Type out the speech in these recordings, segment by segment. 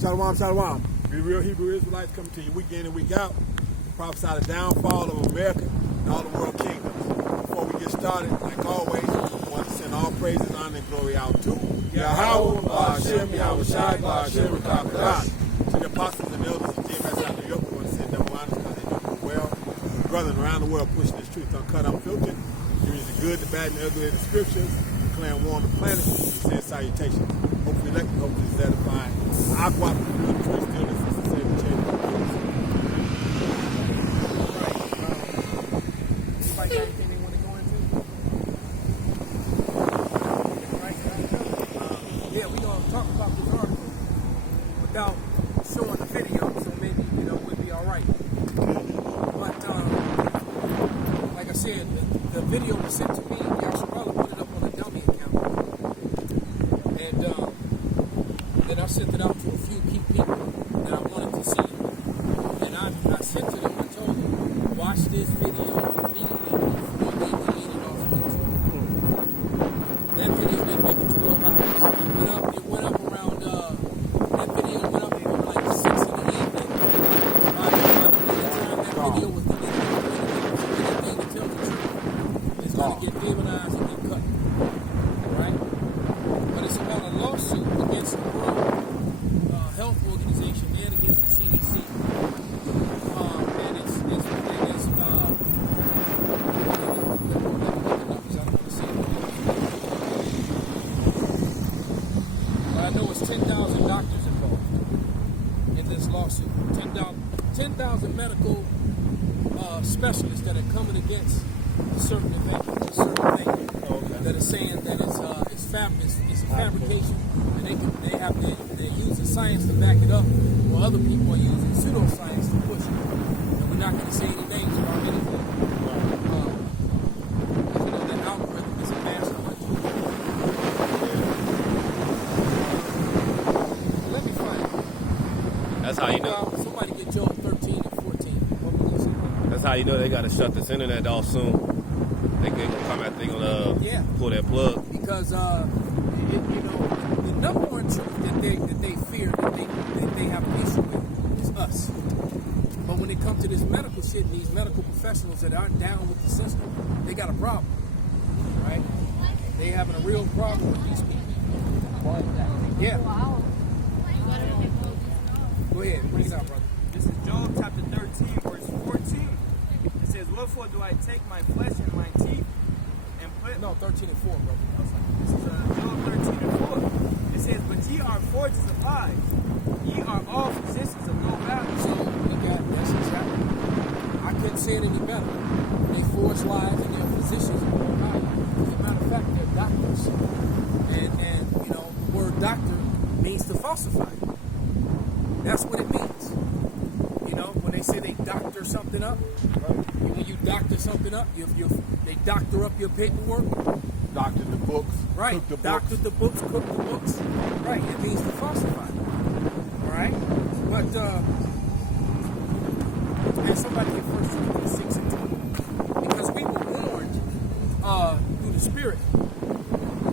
Shalom, shalom. We real Hebrew Israelites coming to you week in and week out. Prophesy the downfall of America and all the world kingdoms. Before we get started, like always, I want to send all praises, honor, and glory out to Yahweh, Ba'ashem, Yahweh Shai, Ba'ashem, Rakakarat. To the apostles and elders of GMS out of New York, we want to send them honors because they do it well. Brothers around the world pushing this truth uncut, unfiltered. Giving you the good, the bad, and the ugly of the scriptures. Declaring war on the planet. We send salutations. Hopefully elected, hopefully satisfied. Agua, good choice, stillness, and sincerity, change. Anybody got anything they want to go into? Yeah, we're going to talk about this article without showing the video, so maybe, we'll be all right. But, like I said, the video was sent to me. Yasharala put it up on a dummy account. And then I sent it out to a few key people that I wanted to see. And I sent to them and told them, watch this video immediately before they delete it off YouTube. That video didn't make it 12 hours. It went up around, that video went up around like 6 in the evening. By the time that video was deleted, anything to tell the truth is going to get demonized and get cut. Right? But it's about a lawsuit against the World Health Organization and against the CDC. And it's but I know it's 10,000 doctors involved in this lawsuit. 10,000 medical specialists that are coming against a certain event, a certain thing. That is saying that it's a fabrication, and they're using science to back it up, while other people are using pseudoscience to push it. And we're not going to say any names about anything. That algorithm is a master. Let me find it. That's how you know. Somebody get Job 13 and 14. That's how you know they got to shut this internet off soon. They gonna come out. They gonna pull that plug because the number one truth that they fear that they have an issue with is us. But when it comes to this medical shit and these medical professionals that aren't down with the system, they got a problem, right? They having a real problem with these people. Yeah. Go ahead, bring it out, brother. This is Job chapter 13, verse 14. It says, "Wherefore do I take my flesh in my teeth and put..." No, 13 and 4, brother. This is Job 13 and 4. It says, "But ye are forges of lies. Ye are all physicians of no value." So, look at that's exactly. I couldn't say it any better. They forge lies and they're physicians of no value. As a matter of fact, they're doctors. And the word doctor means to falsify. That's what it means. When they say they doctor something up, when you doctor something up, they doctor up your paperwork. Doctor the books. Right. Cook the Doctor the books, cook the books. Right. It means to falsify. All right. But, and somebody get 1 Timothy 6 and 2. Because we were warned through the Spirit.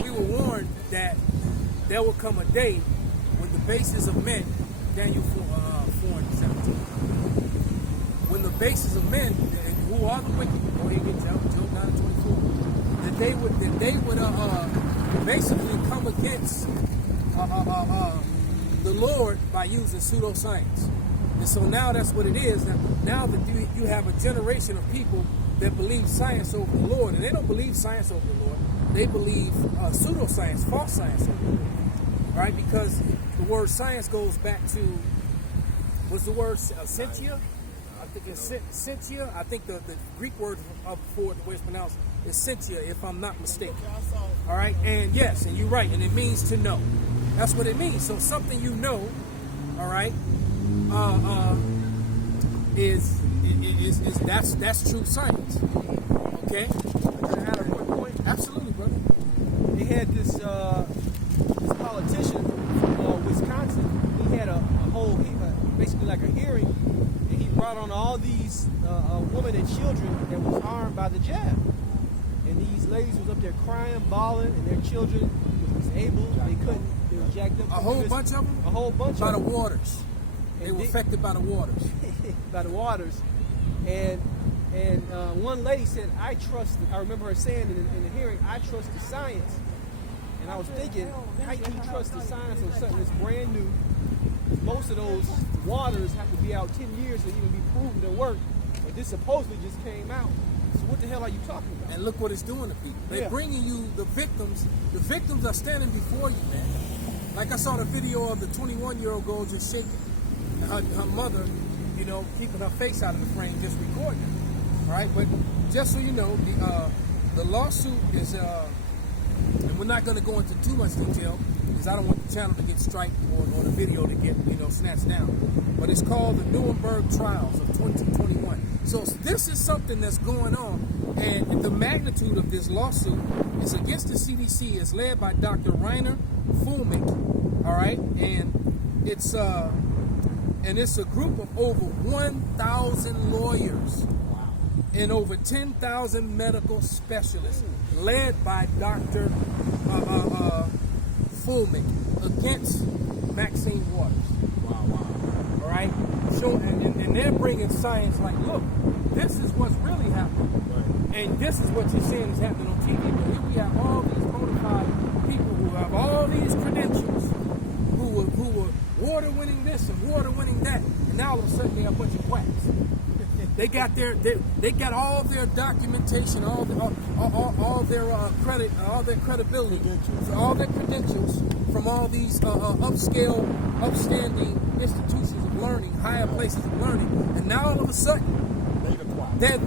We were warned that there will come a day when the basis of men, Daniel 4 and 17. When the basis of men, who are the wicked, go ahead and get Job 9 and 24, that they would basically come against the Lord by using pseudoscience. And so now that's what it is. Now that you have a generation of people that believe science over the Lord, and they don't believe science over the Lord. They believe pseudoscience, false science over the Lord. Right? Because the word science goes back to, what's the word, Scientia? I think it's Scientia. I think the Greek word for it, the way it's pronounced, is Scientia, if I'm not mistaken. All right? And yes, and you're right, and it means to know. That's what it means. So something you know, all right, is that's true science. Okay? Can I add a quick point? Absolutely, brother. They had this politician from Wisconsin. He had a whole, basically like a hearing, and he brought on all these women and children that was harmed by the jab. And these ladies was up there crying, bawling, and their children was disabled. They couldn't jacked up. A whole bunch of them? A whole bunch By of the them. waters. They were affected by the waters. By the waters. And one lady said, I remember her saying in the hearing, I trust the science. And I was thinking, how can you trust the science on something that's brand new? Most of those waters have to be out 10 years to even be proven to work. But this supposedly just came out. So what the hell are you talking about? And look what it's doing to people. They're bringing you the victims. The victims are standing before you, man. Like I saw the video of the 21-year-old girl just shaking. Her mother, you know, keeping her face out of the frame, just recording it. All right, but just so you know, the lawsuit is, and we're not going to go into too much detail because I don't want the channel to get striked or the video to get, you know, snatched down. But it's called the Nuremberg Trials of 2021. So this is something that's going on, and the magnitude of this lawsuit is against the CDC. It's led by Dr. Rainer Fulmick. All right, and it's a group of over 1,000 lawyers and over 10,000 medical specialists, led by Dr. Fulmick against Maxine Waters. Wow. All right? And they're bringing science like, look, this is what's really happening. Right. And this is what you're seeing is happening on TV. But here we have all these bona fide people who have all these credentials, who were water winning this and water winning that. And now all of a sudden they're a bunch of quacks. They got all their documentation, all their credibility, all their credentials from all these upstanding institutions of learning, higher places of learning, and now all of a sudden they're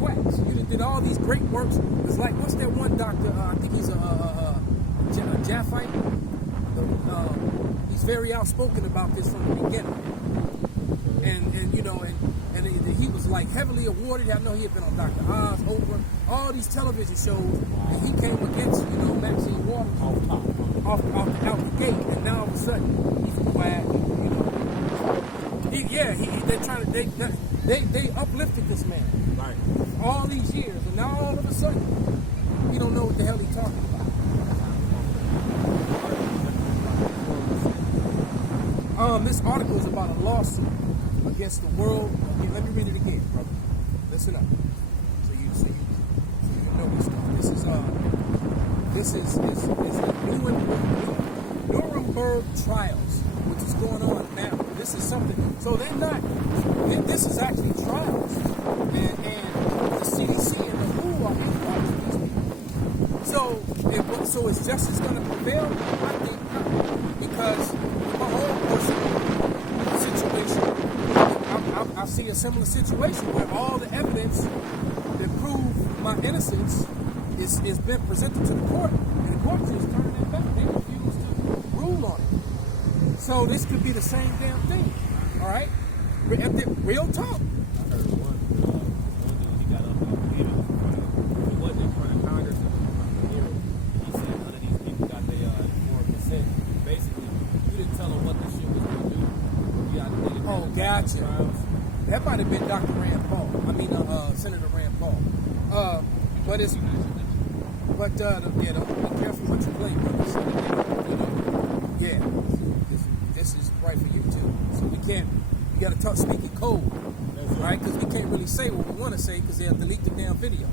quacks. You did all these great works. It's like, what's that one doctor? I think he's a Japhite. He's very outspoken about this from the beginning, and you know, and he was like heavily awarded. I know he had been on Dr. Oz, Oprah, all these television shows, and he came against, you know, Maxine Waters off the gate, and now all of a sudden he's a quack. You know, they're trying to they uplifted this man right all these years, and now all of a sudden he don't know what the hell he's talking about. This article is about a lawsuit against the world. Let me read it again, brother. Listen up, so you know this stuff. This is the Nuremberg trials, which is going on now. This is something. So they're not. This is actually trials, and the CDC and the WHO are involved with these people. So is justice going to prevail? I think not, because my own personal situation, I see a similar situation where all the evidence that prove my innocence is been presented to the court, and the court just turned it back. They refuse to rule on it. So this could be the same damn thing. All right, real talk. I heard one dude, he got up and pleaded in front of, he wasn't in front of Congress, it was in front of the hearing. He said none of these people got their informed consent. Basically, you didn't tell them what this shit was going to do. You got to Oh, gotcha. That might have been Dr. Rand Paul. I mean, Senator Rand Paul. But it's, but don't be careful what you play, brother. So, you know, yeah, this is right for you too. So we can't. You got to talk speaking code, right? Because we can't really say what we want to say because they'll delete the damn video.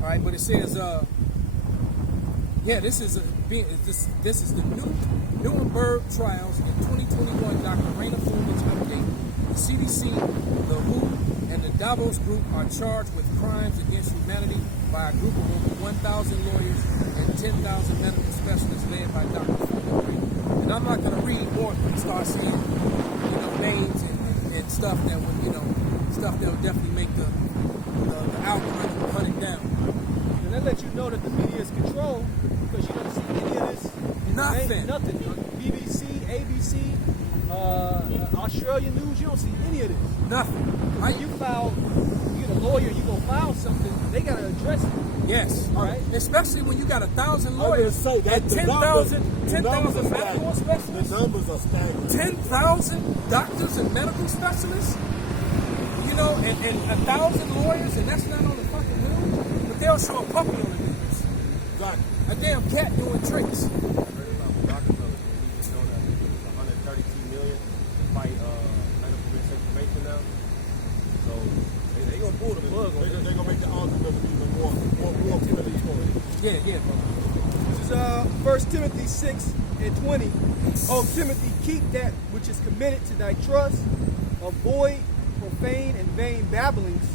All right, but it says, yeah, this is the Nuremberg trials in 2021. Dr. Rainer Fulmick's update. The CDC, the WHO, and the Davos Group are charged with crimes against humanity by a group of over 1,000 lawyers and 10,000 medical specialists led by Dr. Fulmick. And I'm not going to read more and start saying, you know, names and stuff that would, you know, stuff that would definitely make the algorithm hunt it down. And that let you know that the media is controlled because you don't see any of this. Nothing. Nothing. BBC, ABC, Australian news, you don't see any of this. Nothing. When you get a lawyer, you go file something, they got to address it. Yes. Right? Especially when you got 1,000 lawyers and 10,000 medical specialists. The numbers are staggering. 10,000 doctors and medical specialists, you know, and 1,000 lawyers, and that's not on the fucking news. But they'll show a puppy on the news. Exactly. A damn cat doing tricks. bug on They're gonna make the algorithm even more clearly exposed. Yeah, brother. This is 1 Timothy 6:20. Oh, Timothy, keep that which is committed to thy trust. Avoid profane and vain babblings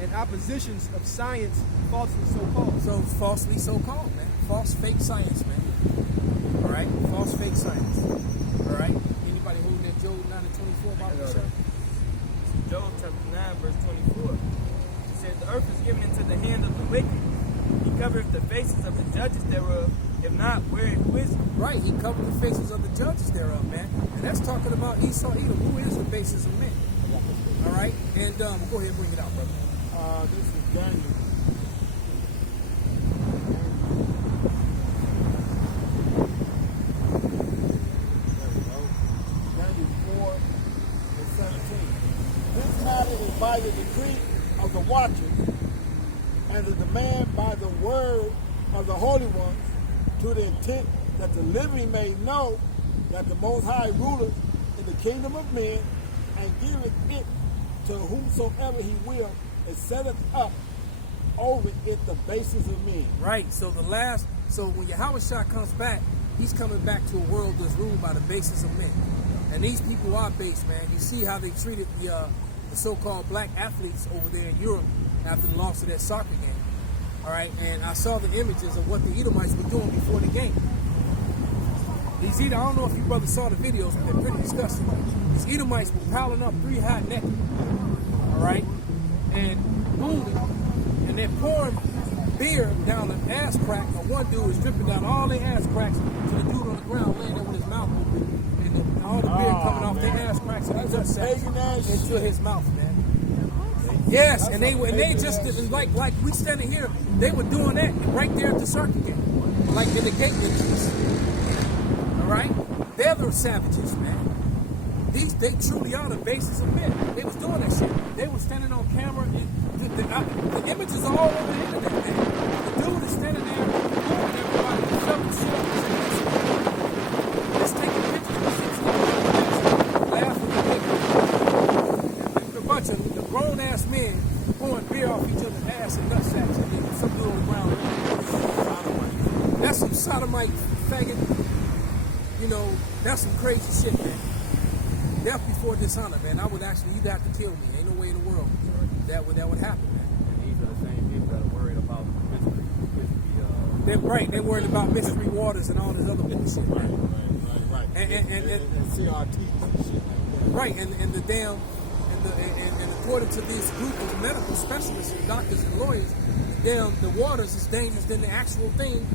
and oppositions of science falsely so called. So falsely so-called, man. False fake science, man. All right? False fake science. All right? Anybody holding that Job 9:24 about this, sir? Job chapter 9, verse 24. It says, the earth is given into the hand of the wicked. He covereth the faces of the judges thereof. If not, where is wisdom? Right, he covered the faces of the judges thereof, man. And that's talking about Esau, Edom, who is the basis of men. All right? And go ahead and bring it out, brother. This is Daniel. Daniel 4:17. This matter is by the decree of the watchers and the demand by the word of the holy ones, to the intent that the living may know that the Most High ruleth in the kingdom of men, and giveth it to whomsoever he will, and setteth up over it the basis of men. Right, so when Yahushua comes back, he's coming back to a world that's ruled by the basis of men. And these people are based, man. You see how they treated the so-called black athletes over there in Europe after the loss of that soccer game. All right, and I saw the images of what the Edomites were doing before the game. These I don't know if you brothers saw the videos, but they're pretty disgusting. These Edomites were piling up 3 high naked, all right, and moving, and they're pouring beer down an ass crack. Or one dude is dripping down all their ass cracks to the dude on the ground laying there with his mouth open, and all the beer coming off their ass cracks and the sacks into his mouth, man. Yes, and they just like we standing here, they were doing that right there at the circuit game, like in the gate entries. All right, they're the savages, man. They truly are the basis of men. They was doing that shit. They were standing on camera. The images are all over the internet, man. The dude is standing there, doing everybody, shoving shit up his ass. Just taking pictures of shit, laughing and a bunch of the grown ass men pouring beer off each other's ass and nutsacks, and then some dude on the ground. That's some sodomite faggot. You know, that's some crazy shit, man. Death before dishonor, man. You'd have to kill me. Ain't no way in the world that would happen, man. And these are the same people that are worried about mystery. They're worried about mystery waters and all this other bullshit, man. Right. And CRT and shit like that. Right, and the damn, and according to this group of medical specialists and doctors and lawyers, the waters is dangerous than the actual thing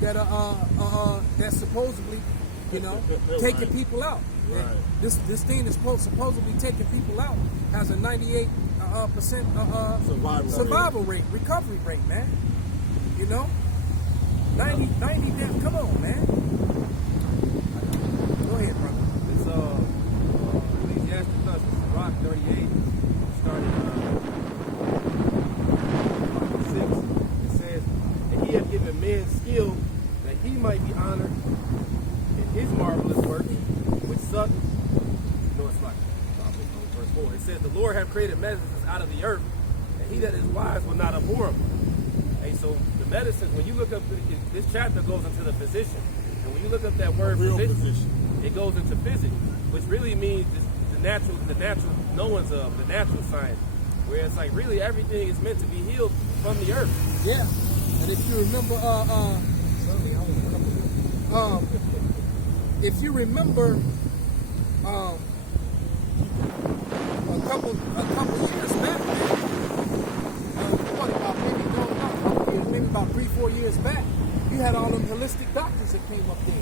that's supposedly, taking people out. Right. This thing is supposedly taking people out has a 98% survival rate, recovery rate, man. 90 damn, come on, man. Go ahead, brother. This Ecclesiastes Thus, Rock 38, started 6. It says, and he hath given men skill that he might be honored in his marvelous work, which suck. It's like verse 4. It says, the Lord hath created medicines out of the earth, and he that is wise will not abhor them. Hey, so the medicines, when you look up, this chapter goes into the physician. And when you look up that word physician, it goes into physics, which really means the natural knowings of the natural science. Where it's like really everything is meant to be healed from the earth. Yeah. And if you remember, a couple years back, maybe about 3-4 years back, you had all them holistic doctors that came up there,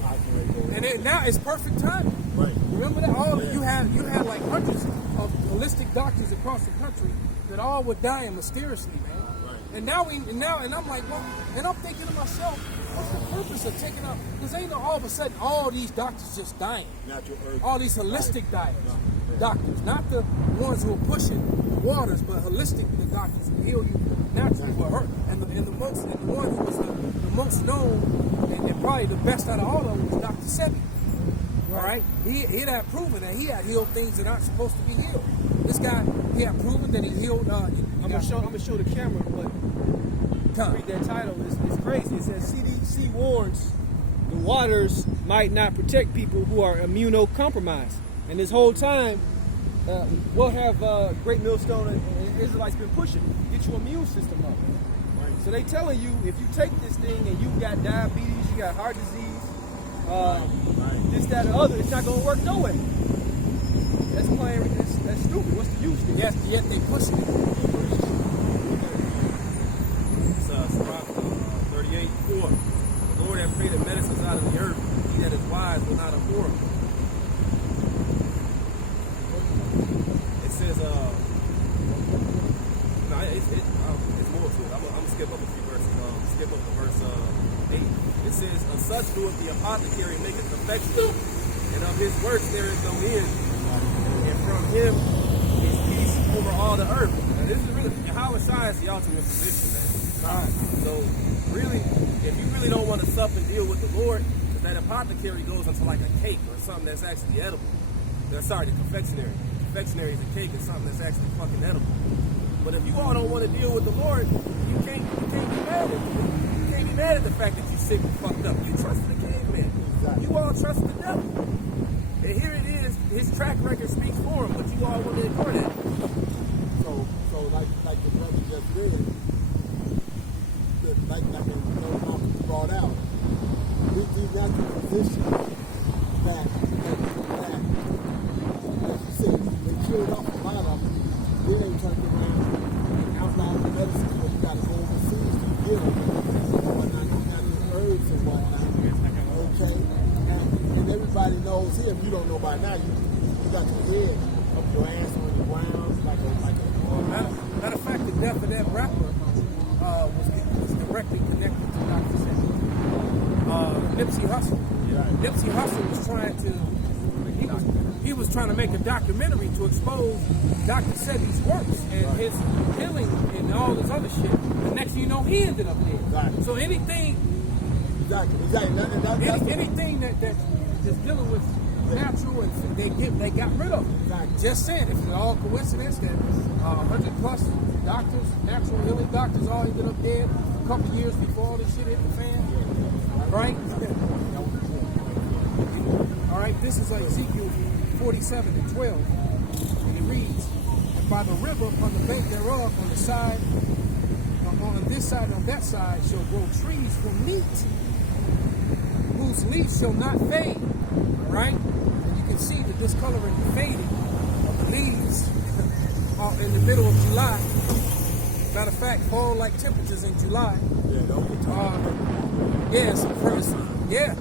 and now it's perfect timing. Right. Remember that? You had like hundreds of holistic doctors across the country that all were dying mysteriously, man. Right. And I'm like, well, and I'm thinking to myself, what's the purpose of taking out? Because ain't all of a sudden all these doctors just dying. Natural earth. All these holistic doctors, not the ones who are pushing waters, but holistic doctors who heal you naturally for hurt. And the one who was the most known and probably the best out of all of them was Dr. Sebi. All right, he had proven that he had healed things that aren't supposed to be healed. This guy, he had proven that he healed. I'm gonna show the camera what. Read that title. It's crazy. It says CDC warns the waters might not protect people who are immunocompromised. And this whole time, what have Great Millstone and Israelites been pushing? Get your immune system up. Right. So they telling you if you take this thing and you got diabetes, you got heart disease, this, that, or other, it's not gonna work no way. That's plain. That's stupid. What's the use? Yes, yet they pushing it. Sirach 38:4. The Lord hath created medicines out of the earth. He that is wise will not abhor them. It says, it's more to it. I'm gonna skip up a few verses. Skip up to verse 8. It says, "Of such doeth the apothecary maketh affection, and of his works there is no end. And from him is peace over all the earth." Now, this is really Yahweh Shai is the ultimate physician, man. So really, if you really don't want to sup and deal with the Lord, because that apothecary goes into like a cake or something that's actually edible. Sorry, the confectionery. Confectionery is a cake and something that's actually fucking edible. But if you all don't want to deal with the Lord, you can't be mad at it. You can't be mad at the fact that you're sick and fucked up. You trust the caveman. Exactly. You all trust the devil. And here it is, his track record speaks for him, but you all want to ignore that. So like the brother just read, like Malcolm brought out, these natural physicians that as you said, they killed off a lot of them. Then they turned around and outlawed the medicine where you got to go overseas to get them and whatnot. You got the herbs and whatnot. Okay, and everybody knows here. If you don't know by now, you got your head up your ass on the ground like a. Matter of fact, the death of that rapper was directly connected to Dr. Sebi. Nipsey Hussle. Right. Nipsey Hussle was trying to. He was trying to make a documentary to expose Dr. Sebi's works and his healing and all this other shit. The next thing you know, he ended up there. Exactly. So anything anything that's dealing with natural and they got rid of it. Exactly. Just saying, if it's all coincidence that 100 plus doctors, natural healing doctors, all ended up dead a couple years before all this shit hit the fan, right? All right, this is Ezekiel 47:12, and it reads, "And by the river upon the bank thereof, on the side, on this side and on that side, shall grow trees for meat, whose leaves shall not fade." All right, and you can see the discoloring, the fading of the leaves in the middle of July. Matter of fact, fall-like temperatures in July. Yeah, don't talk. Yes, first, yeah.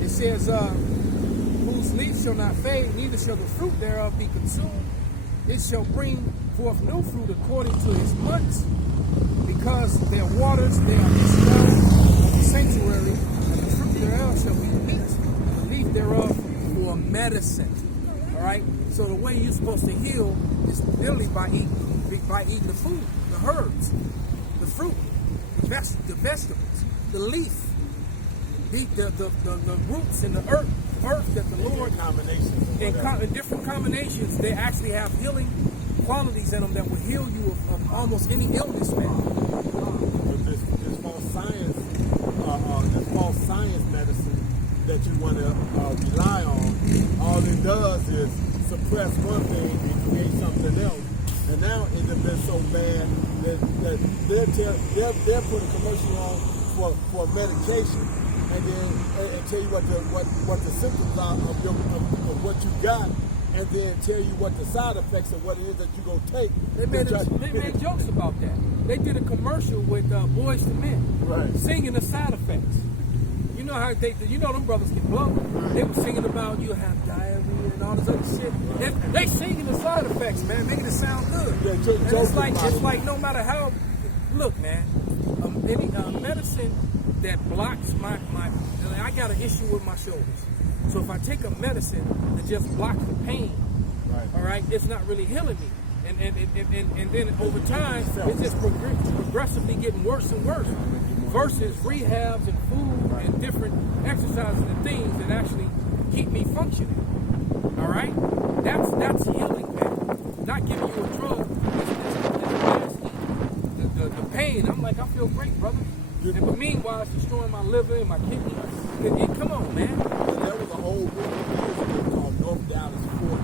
It says, "Whose leaf shall not fade, neither shall the fruit thereof be consumed. It shall bring forth no fruit according to his months, because their waters they are expelled of the sanctuary, and the fruit thereof shall be meat, and the leaf thereof for medicine." All right. So the way you're supposed to heal is literally by eating the food, the herbs, the fruit, the vegetables, the leaf. The roots and the earth that the Lord Combinations. in different combinations, they actually have healing qualities in them that will heal you of almost any illness, man. This false science medicine that you want to rely on, all it does is suppress one thing and create something else. And now it has been so bad that they'll put a commercial on for medication. And then and tell you what the symptoms are of what you got, and then tell you what the side effects of what it is that you're gonna take. They made jokes about that. They did a commercial with Boys to Men, right, singing the side effects. You know how them brothers can blow. They were singing about you have diarrhea and all this other shit. They singing the side effects, man, making it sound good. Yeah, and it's like no matter how. Look, man, any medicine that blocks my I got an issue with my shoulders. So if I take a medicine that just blocks the pain, right, all right, it's not really healing me. And then over time, it's just progressively getting worse and worse. versus rehabs and food and different exercises and things that actually keep me functioning. All right, that's healing, man. Not giving you a drug. The pain. I'm like, I feel great, brother. But meanwhile, it's destroying my liver and my kidney. Come on, man. There was a whole group of years ago called North Dallas 40,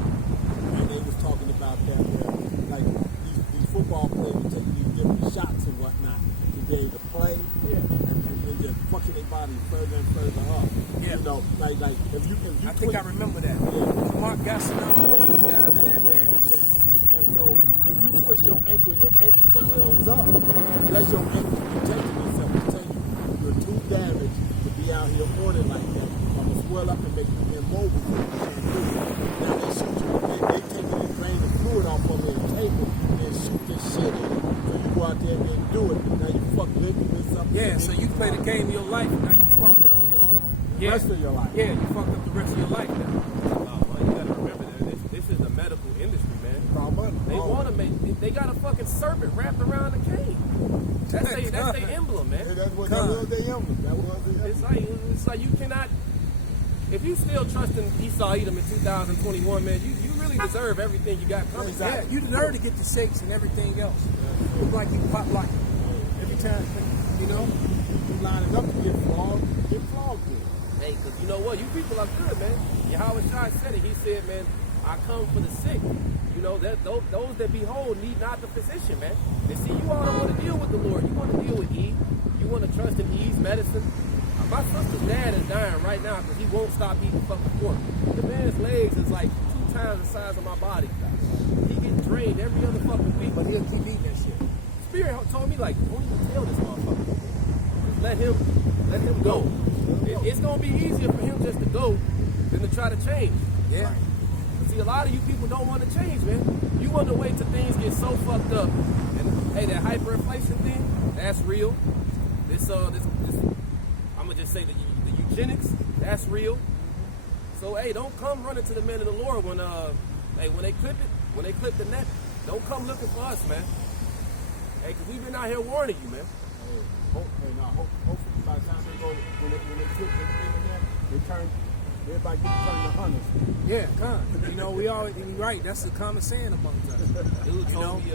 and they was talking about that where like these football players were taking these different shots and whatnot to be able to play and just fucking their body further and further up. Yeah. You know, like if you I think I remember that. Yeah. Mark Gastineau, those guys in there. Yeah. And so if you twist your ankle swells up, that's your ankle protecting itself. To tell you you're too damaged to be out here morning like that. I'm gonna swell up and make you immobile. So you can't do it. Now they shoot you. They take it and drain the fluid off of the table and shoot this shit in. So you go out there and do it. Now you fuck lifting this up. Yeah, so you play the game of your life, and now you fucked up The rest of your life. Yeah, you fucked up the rest of your life now. You gotta remember that this is the medical industry, man. They want to make. They got a fucking serpent wrapped around the cane. That's their emblem, man. Yeah, that was their emblem. That was their emblem. It's like you cannot. If you still trusting Esau Edom in 2021, man, you really deserve everything you got coming. Yeah, you deserve to get the shakes and everything else. Look like you pop like every time, you know. You line it up to get flogged with. Hey, because you know what? You people are good, man. Yahweh Shai said it. He said, man, I come for the sick. You know, that those that behold need not the physician, man. And see, you all don't want to deal with the Lord. You want to deal with Eve. You want to trust in Eve's medicine. My sister's dad is dying right now because he won't stop eating fucking pork. The man's legs is like 2 times the size of my body. He gets drained every other fucking week. But he'll keep eating that shit. Spirit told me, like, don't even tell this motherfucker. Just let him go. It's going to be easier for him just to go than to try to change. Yeah. See, a lot of you people don't want to change, man. You want to wait till things get so fucked up. And hey, that hyperinflation thing, that's real. This I'm gonna just say the eugenics, that's real. So hey, don't come running to the men of the Lord when they clip the net, don't come looking for us, man. Hey, cause we've been out here warning you, man. Hopefully by the time they go, when they clip the internet, everybody gets turned to hunters. Yeah, con. You know, we all right. That's the common saying among us. Dude told me,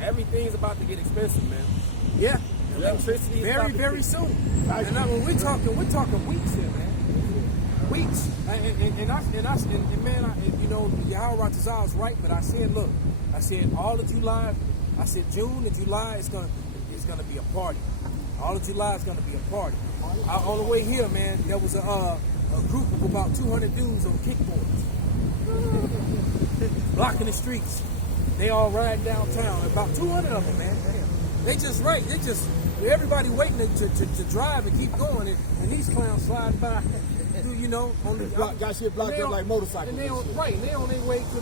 everything's about to get expensive, man. Yeah. Electricity is about Very, to very get- soon. And now when we're talking weeks here, man. Weeks. And man, you know, Yahweh Ratazah was right, but I said all of July. I said June and July is gonna be a party. All of July is gonna be a party. On the way here, man, there was a group of about 200 dudes on kickboards, blocking the streets. They all ride downtown. About 200 of them, man. They just everybody waiting to drive and keep going, and these clowns sliding by, you know, on the Got shit blocked up like motorcycles. And they on their way to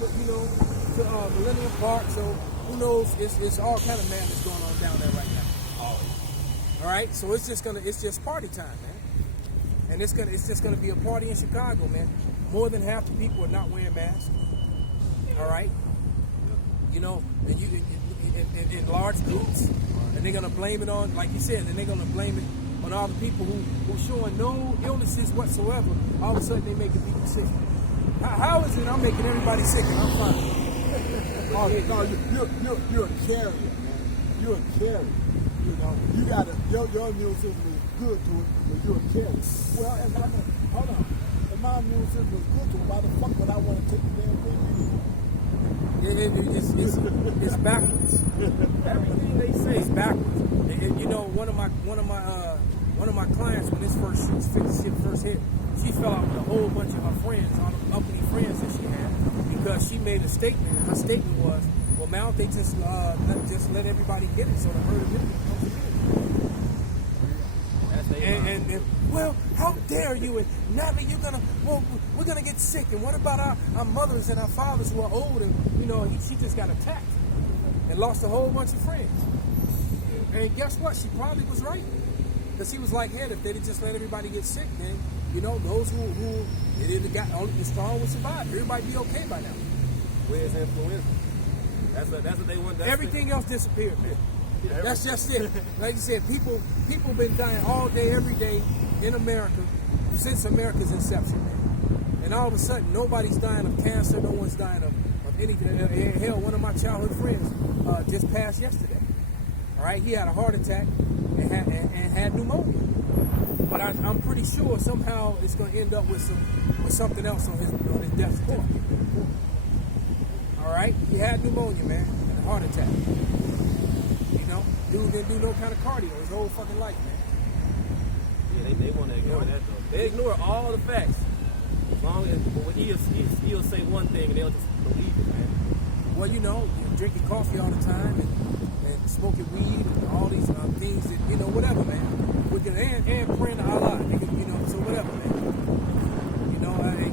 Millennium Park. So who knows? It's all kind of madness going on down there right now. All right, so it's just party time, man, and it's just gonna be a party in Chicago, man. More than half the people are not wearing masks. All right, you know, and you in large groups, and they're gonna blame it on, like you said, and they're gonna blame it on all the people who showing no illnesses whatsoever. All of a sudden, they making people sick. How is it I'm making everybody sick and I'm fine? No, you're a carrier, man. You're a carrier. You know, you gotta your immune system is good to it, but you're a carrier. Well, hold on. If my immune system is good to it, why the fuck would I want to take the damn thing? It's backwards. Everything they say It's backwards. And, you know, one of my clients, when this shit first hit, she fell out with a whole bunch of her friends, all the uppity friends that she had, because she made a statement. And her statement was, well, now they just let everybody get it, so the herd immunity comes again. That's they And well, how dare you? And now that we're gonna get sick. And what about our mothers and our fathers who are old? And you know, she just got attacked and lost a whole bunch of friends. And guess what? She probably was right, because he was like, "Hey, if they'd just let everybody get sick, then you know those who it either got only the strong would survive. Everybody be okay by now. Where's influenza? That's what they want. Everything else disappeared, man. That's just it. Like you said, people been dying all day, every day in America since America's inception, man. And all of a sudden, nobody's dying of cancer. No one's dying of anything. Hell, one of my childhood friends just passed yesterday. All right, he had a heart attack and had pneumonia. But I'm pretty sure somehow it's going to end up with something else on his death certificate. All right, he had pneumonia, man, and a heart attack. You know, dude didn't do no kind of cardio his whole fucking life, man. Yeah, they want to ignore that though. They ignore all the facts. As long as he'll say one thing and they'll just believe it, man. Well, you know, drinking coffee all the time and smoking weed and all these things that, you know, whatever, man. And praying to Allah, you know, so whatever, man.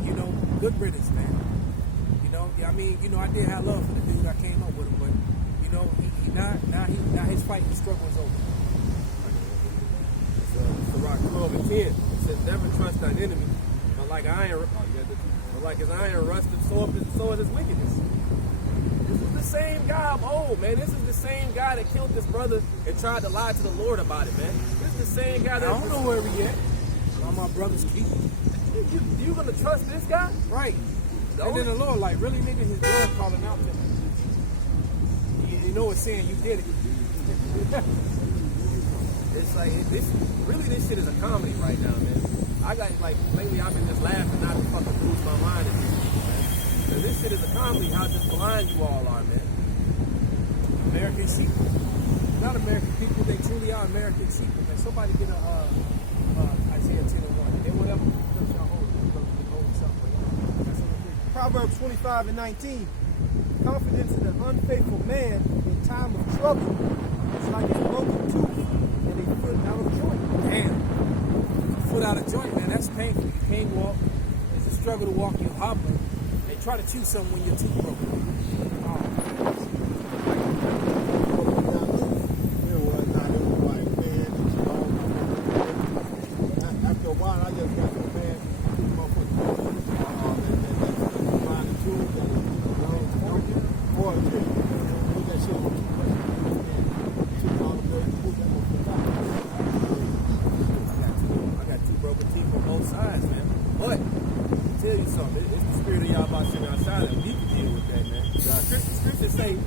You know, good riddance, man. You know, I mean, you know, I did have love for the dude. I came up with him, but you know, now his fighting struggle is over. It's Rock 12 and 10. It says, never trust thine enemy, but like his iron rusted, so is his wickedness. This is the same guy of old, man. This is the same guy that killed this brother and tried to lie to the Lord about it, man. This is the same guy that... I don't know where he at. All my brother's keeper. You gonna trust this guy? Right. And then the Lord, like, really, nigga, his blood calling out to him. You know it's saying you did it. It's like, this shit is a comedy right now, man. I got, like, lately I've been just laughing not to fucking lose my mind at these people, man. Because this shit is a comedy, how just blind you all are, man. American sheep. Not American people, they truly are American sheep. Man, somebody get a Isaiah 10:1. They whatever verse y'all hold, something. That's what it is. Proverbs 25 and 19. Confidence in an unfaithful man in time of trouble is like a broken tooth and a foot out of joint. Damn. Foot out of joint, man, that's painful. You can't walk. It's a struggle to walk. You hobbling. They try to chew something when your tooth broken. Oh. After a while, I just got so mad. I got two broken teeth on both sides, man. But, I'll tell you something, it's the spirit of Yahweh sitting outside and we can deal with that, man. Scripture say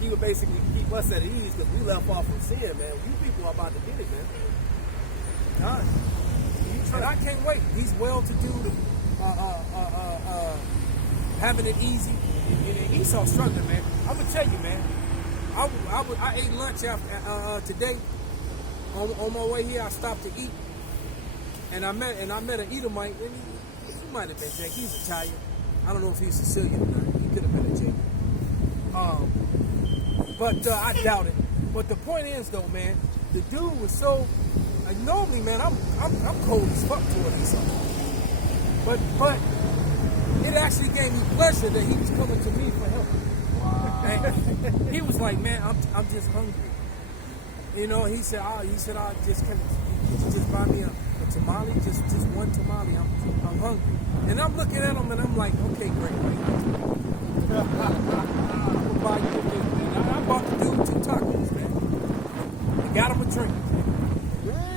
he would basically keep us at ease because we left off from sin, man. You people are about to get it, man. God. And I can't wait. These well-to-do, having it easy. And Esau struggling, man. I'm gonna tell you, man. I ate lunch after today. On my way here, I stopped to eat, and I met an Edomite. And he might have been Jake. He's Italian. I don't know if he's Sicilian or not. He could have been a Jake. But I doubt it. But the point is, though, man, the dude was so. Normally, man, I'm cold as fuck toward Esau. But it actually gave me pleasure that he was coming to me for help. Wow. He was like, man, I'm just hungry. You know, he said, I'll just buy me a tamale, just one tamale. I'm hungry. And I'm looking at him and I'm like, okay, great. I'll buy you a drink, man. I bought the dude 2 tacos, man. I got him a drink.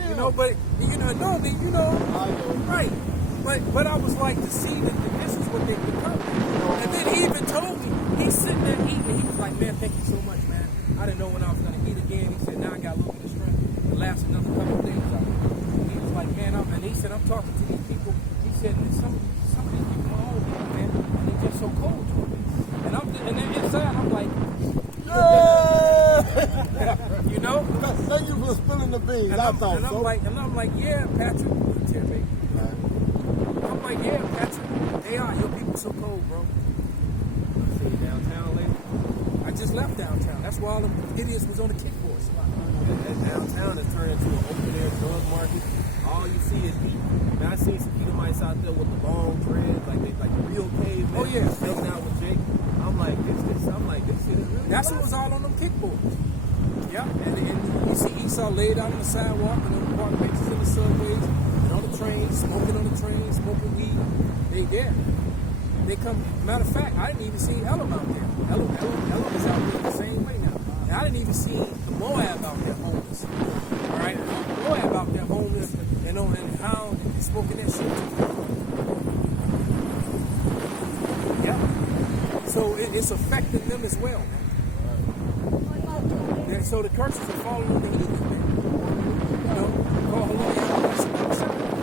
You know, but normally, right. But I was like to see that this is what they become. And then he even told me, he's sitting there eating, he was like, man, thank you so much, man. I didn't know when I was gonna eat again. He said, now I got a little bit of strength to last another couple of days. And he was like, man, and he said, I'm talking to these people. He said, some of these people are old, man, and they're just so cold to me. And then inside, I'm like, you know? Thank you for spilling the beans. And I'm like, yeah, Patrick. Here, baby. I'm like, yeah, Patrick. They are. Your people so cold, bro. See you downtown later. I just left downtown. That's why all the idiots was on the kickboard spot. That downtown has turned into an open-air drug market. All you see is people. I mean, I seen some Edomites out there with the long dreads, like the real cavemen. Oh, yeah. Hanging out with Jake. I'm like, this shit is really That's what was all on them kickboards. Yeah, and you see Esau laid out on the sidewalk and on the park benches in the subways and on the trains, smoking on the train, smoking weed. They there. They come. Matter of fact, I didn't even see Elam out there. Elam is out there the same way now. And I didn't even see the Moab out there homeless. All right, Moab out there homeless, and how they smoking that shit. Yeah. So it's affecting them as well, man. And so the curses are falling on the heathen, man. You know, call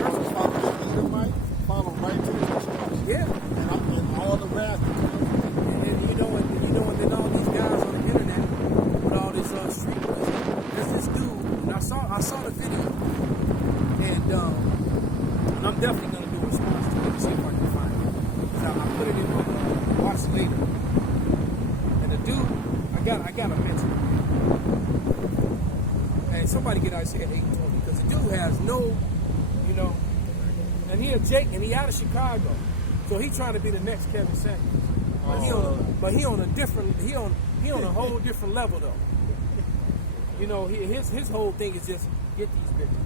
Curses follow the Edomite, follow right to the destruction. yeah. And all the wrath that comes. And then all these guys on the internet with all this street wisdom. There's this dude, and I saw the video, and I'm definitely gonna do a response to it. Let me see if I can find it. 'Cause I put it in my watch later. And the dude, I gotta mention it. And somebody get Isaiah 8:20, because the dude has no, you know, and he a Jake, and he out of Chicago, so he trying to be the next Kevin Samuels. But he on a different, he on a whole different level though. You know, his whole thing is just get these bitches.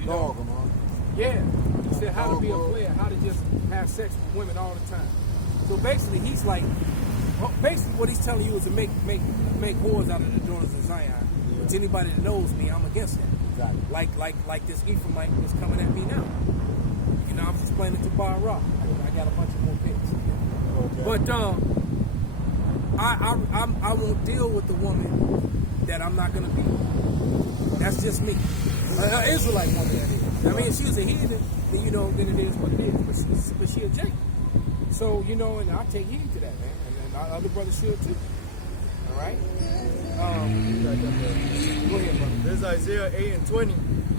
You know? Dog them, huh? Yeah. He said how to be a player, how to just have sex with women all the time. So basically, he's like, what he's telling you is to make whores out of the daughters of Zion. Yeah. Which anybody that knows me, I'm against that. Exactly. Like this Ephraimite is coming at me now. You know, I was explaining to Bar Rock. I got a bunch of more picks. Okay. But I won't deal with the woman that I'm not gonna be. That's just me. An Israelite woman that is. I mean, if she was a heathen, then you know, then it is what it is. But she a Jake. So you know, and I take heed to that, man. And our other brothers should too. All right. Go ahead, brother. This is Isaiah 8:20.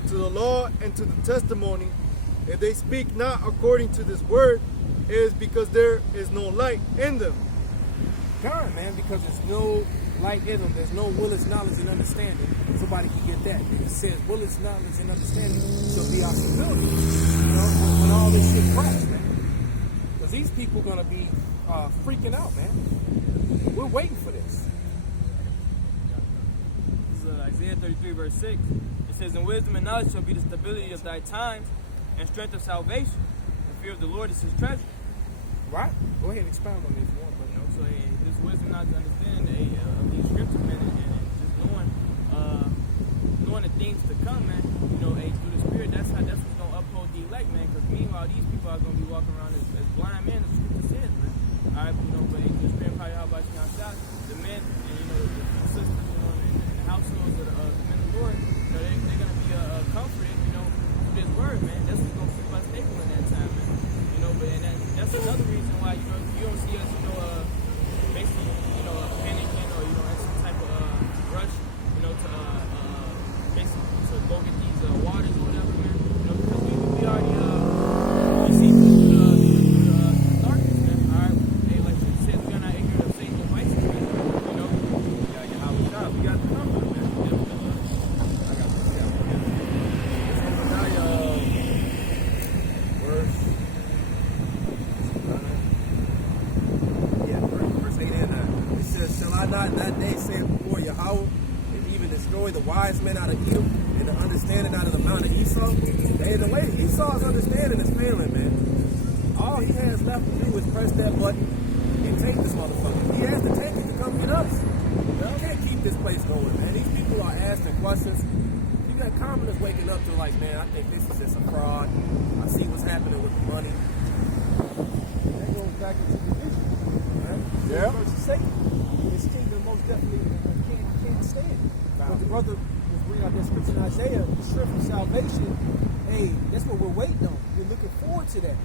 To the law and to the testimony, if they speak not according to this word, it is because there is no light in them. God, man, because there's no light in them. There's no will, knowledge, and understanding. Somebody can get that. And it says will, knowledge, and understanding shall be our stability. You know, when all this shit cracks, man. Because these people are going to be freaking out, man. We're waiting for this. This is Isaiah 33, verse 6. It says, "And wisdom and knowledge shall be the stability of thy times, and strength of salvation. The fear of the Lord is his treasure." Right? Go ahead and expound on this one, but You know, so this wisdom, knowledge, and understanding of these scriptures, man, and just knowing the things to come, man. You know, through the Spirit, that's what's gonna uphold the elect, man. Because meanwhile, these people are gonna be walking around as blind men, as the scripture says, man. All right, you know, but through the Spirit, probably how about you outside, the men, and you know, the sisters, you know, and the households of the men of the Lord, you know, they're gonna be comforted, you know, through this word, man. That's what's gonna keep us stable in that time, man. You know, but that's another reason why, you know, you don't see us, you know, basically, you know, panicking or, you know, in some type of rush, you know, to basically to go get these waters or whatever, man. You know, because we already we see through the darkness, man. All right, hey, like you said, we're not ignorant of Satan's devices, man. You know, we got the comfort, man. I got the verse 8 and 9. It says, "Shall I not in that day say before Yahweh, and even destroy the wise men out of Edom, and the understanding out of the mount of Esau?" Hey, the way Esau's understanding is failing, man. All he has left to do is press that button and take this motherfucker. He has to take it to come get us. You can't keep this place going, man. These people are asking questions. You got commoners waking up to like, man, I think this is just a fraud. I see what's happening with the money. That goes back into division. Right? Yeah. Versus Satan. His kingdom most definitely can't stand. But the brother was bringing out that scripture in Isaiah, the strength of salvation. Hey, that's what we're waiting on. We're looking forward to that.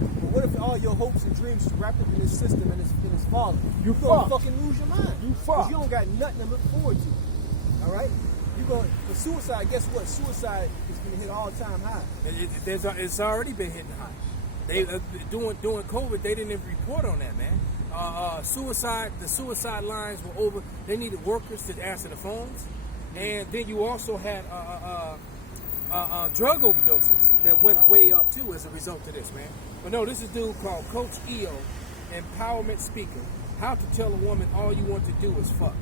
But what if all your hopes and dreams is wrapped up in this system and it's falling? You gonna fucked. fucking lose your mind. You 'Cause fucked. you don't got nothing to look forward to. All right? You go for suicide. Guess what? Suicide is going to hit all-time high. it's already been hitting high. They during COVID, they didn't even report on that, man. The suicide lines were over. They needed workers to answer the phones, and then you also had drug overdoses that went way up too as a result of this, man. But no, this is a dude called Coach EO, empowerment speaker. How to tell a woman all you want to do is fuck.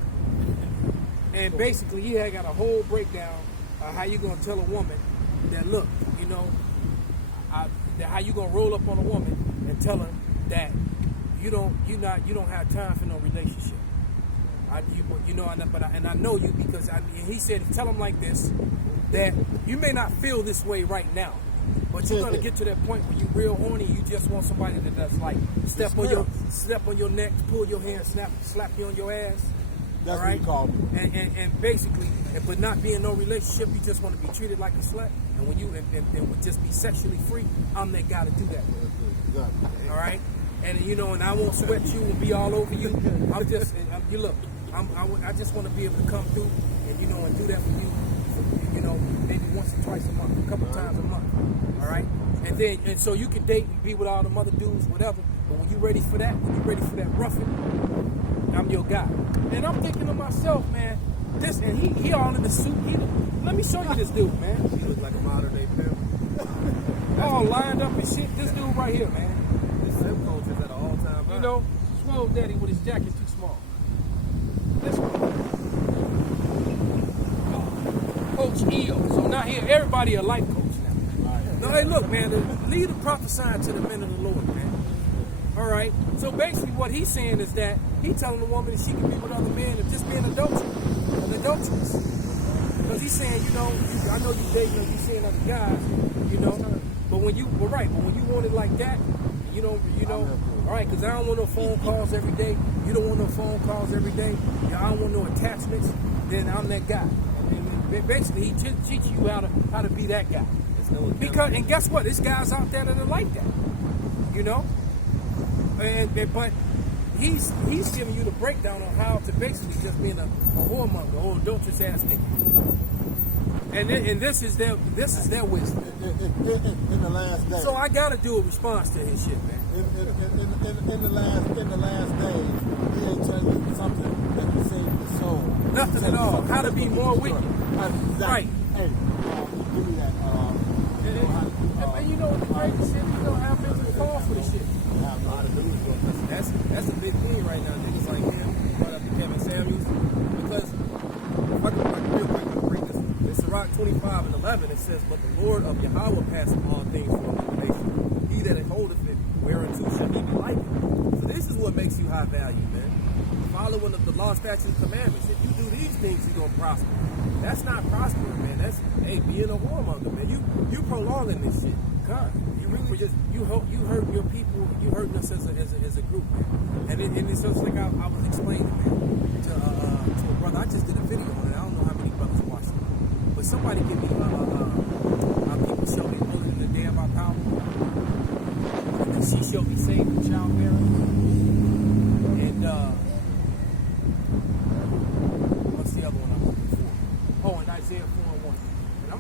And basically, he had got a whole breakdown of how you gonna tell a woman that, look, you know, that how you gonna roll up on a woman and tell her that you don't have time for no relationship. And I know you because he said, tell him like this, that you may not feel this way right now, but you're gonna get to that point where you're real horny. You just want somebody that's like step on your neck, pull your hair, slap you on your ass. That's all right? what he called me. And basically, but not being no relationship, you just want to be treated like a slut. And when you and would just be sexually free, I'm that guy to do that. Exactly. All right. And and I won't sweat you and be all over you. I'm just, you look. I just want to be able to come through and and do that for you. Maybe once or twice a month, a couple times a month. All right. And so you can date and be with all the other dudes, whatever. But when you're ready for that, roughing, I'm your guy. And I'm thinking to myself, man, this and he all in the suit. Let me show you this dude, man. He looked like a modern day pimp. All lined up and shit. This dude right here, man. This pimp culture is at an all-time high. Swole Daddy with his jacket too small. This one. Coach EO. So now here, everybody a life coach now. No, hey, look, man, the leader prophesying to the men of the Lord, man. All right. So basically, what he's saying is that he telling the woman that she can be with other men and just be an adulteress. Because he's saying, I know you dating or you seeing other guys, but when you want it like that, all right, because I don't want no phone calls every day. You don't want no phone calls every day. I don't want no attachments. Then I'm that guy. And basically, he teaches you how to be that guy. And guess what? There's guys out there that are like that. But he's giving you the breakdown on how to basically just being a whoremonger or adulterous ass nigga. And this is their wisdom. In the last days. So I gotta do a response to his shit, man. In the last days, he ain't telling you something that can save your soul. Nothing at all. How to be more wicked. Exactly. Right. Hey, give me that. And you know what the crazy shit? You don't have business fall for this shit. That's a big thing right now. Niggas like him, brought up to Kevin Samuels, because if I can real quick, I can read this. In Sirach 25:11, it says, "But the Lord of Yahweh passeth all things for illumination. He that holdeth it, whereunto shall he be likened." So this is what makes you high value, man. Following of the law, statutes, and commandments. If you do these things, you're gonna prosper. That's not prospering, man. That's being a whoremonger, man. You prolonging this shit. God, you hurt your people. You hurt us as a group, man. And it's just like I was explaining, man, to a brother. I just did a video on it. I don't know how many brothers watched it, but somebody give me our people shall be willing in the day of our power. And she shall be saved from childbearing. And what's the other one I'm looking for? Oh, and Isaiah 4:1. And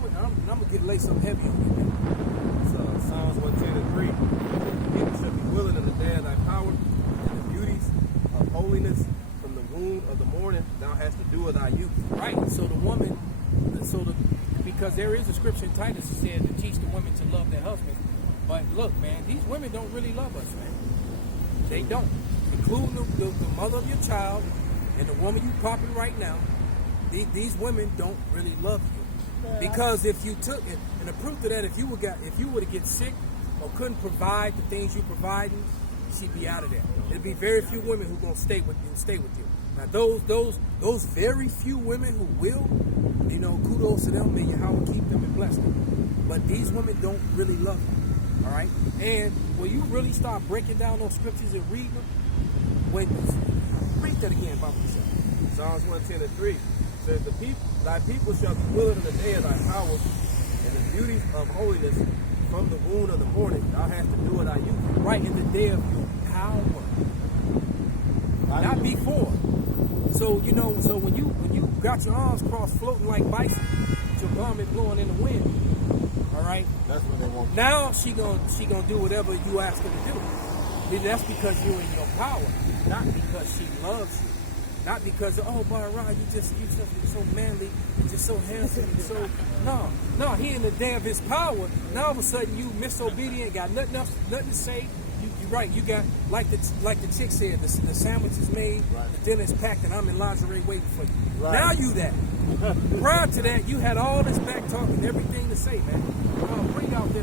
I'm gonna lay something heavy on you, man. Psalms 110:3. People shall be willing in the day of thy power, and the beauties of holiness from the womb of the morning thou hast to do with thy youth. Right. So the woman, because there is a scripture in Titus that said to teach the women to love their husbands. But look, man, these women don't really love us, man. They don't. Including the mother of your child and the woman you popping right now. These women don't really love you. Because if you took it, and the proof of that, if you were to get sick or couldn't provide the things you're providing, she'd be out of there. There'd be very few women who gonna stay with you. Now those very few women who will, kudos to them. May Yahweh keep them and bless them. But these women don't really love you. All right. And when you really start breaking down those scriptures and reading them, read that again about yourself. Psalms 110:3 says, thy people shall be willing in the day of thy power, and the beauties of holiness from the womb of the morning thou hast to do with thy youth. Right, in the day of your power. Not before. So so when you got your arms crossed floating like bison, with your garment blowing in the wind, all right? That's when they want. Now she gonna do whatever you ask her to do. That's because you're in your power, not because she loves you. Not because, oh, Barra, you just so manly, you're just so handsome, and so no, he in the day of his power. Now all of a sudden you misobedient, got nothing else, nothing to say. You're right. You got like the chick said, the sandwich is made, right. The dinner's packed, and I'm in lingerie waiting for you. Right. Now you that. Prior to that, you had all this back talk and everything to say, man. Bring out the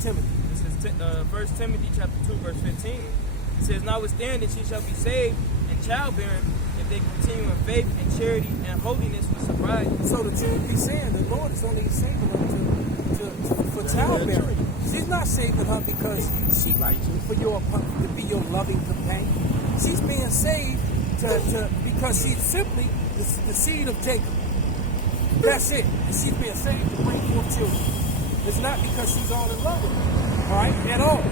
Timothy. This is 1 Timothy chapter 2 verse 15. It says, notwithstanding she shall be saved and childbearing if they continue in faith and charity and holiness with sobriety. So the truth be saying, the Lord is only saving her for childbearing. She's not saving her because she to be your loving companion. She's being saved because she's simply the seed of Jacob. That's it. And she's being saved to bring forth children. It's not because she's all in love with him. All right? At all.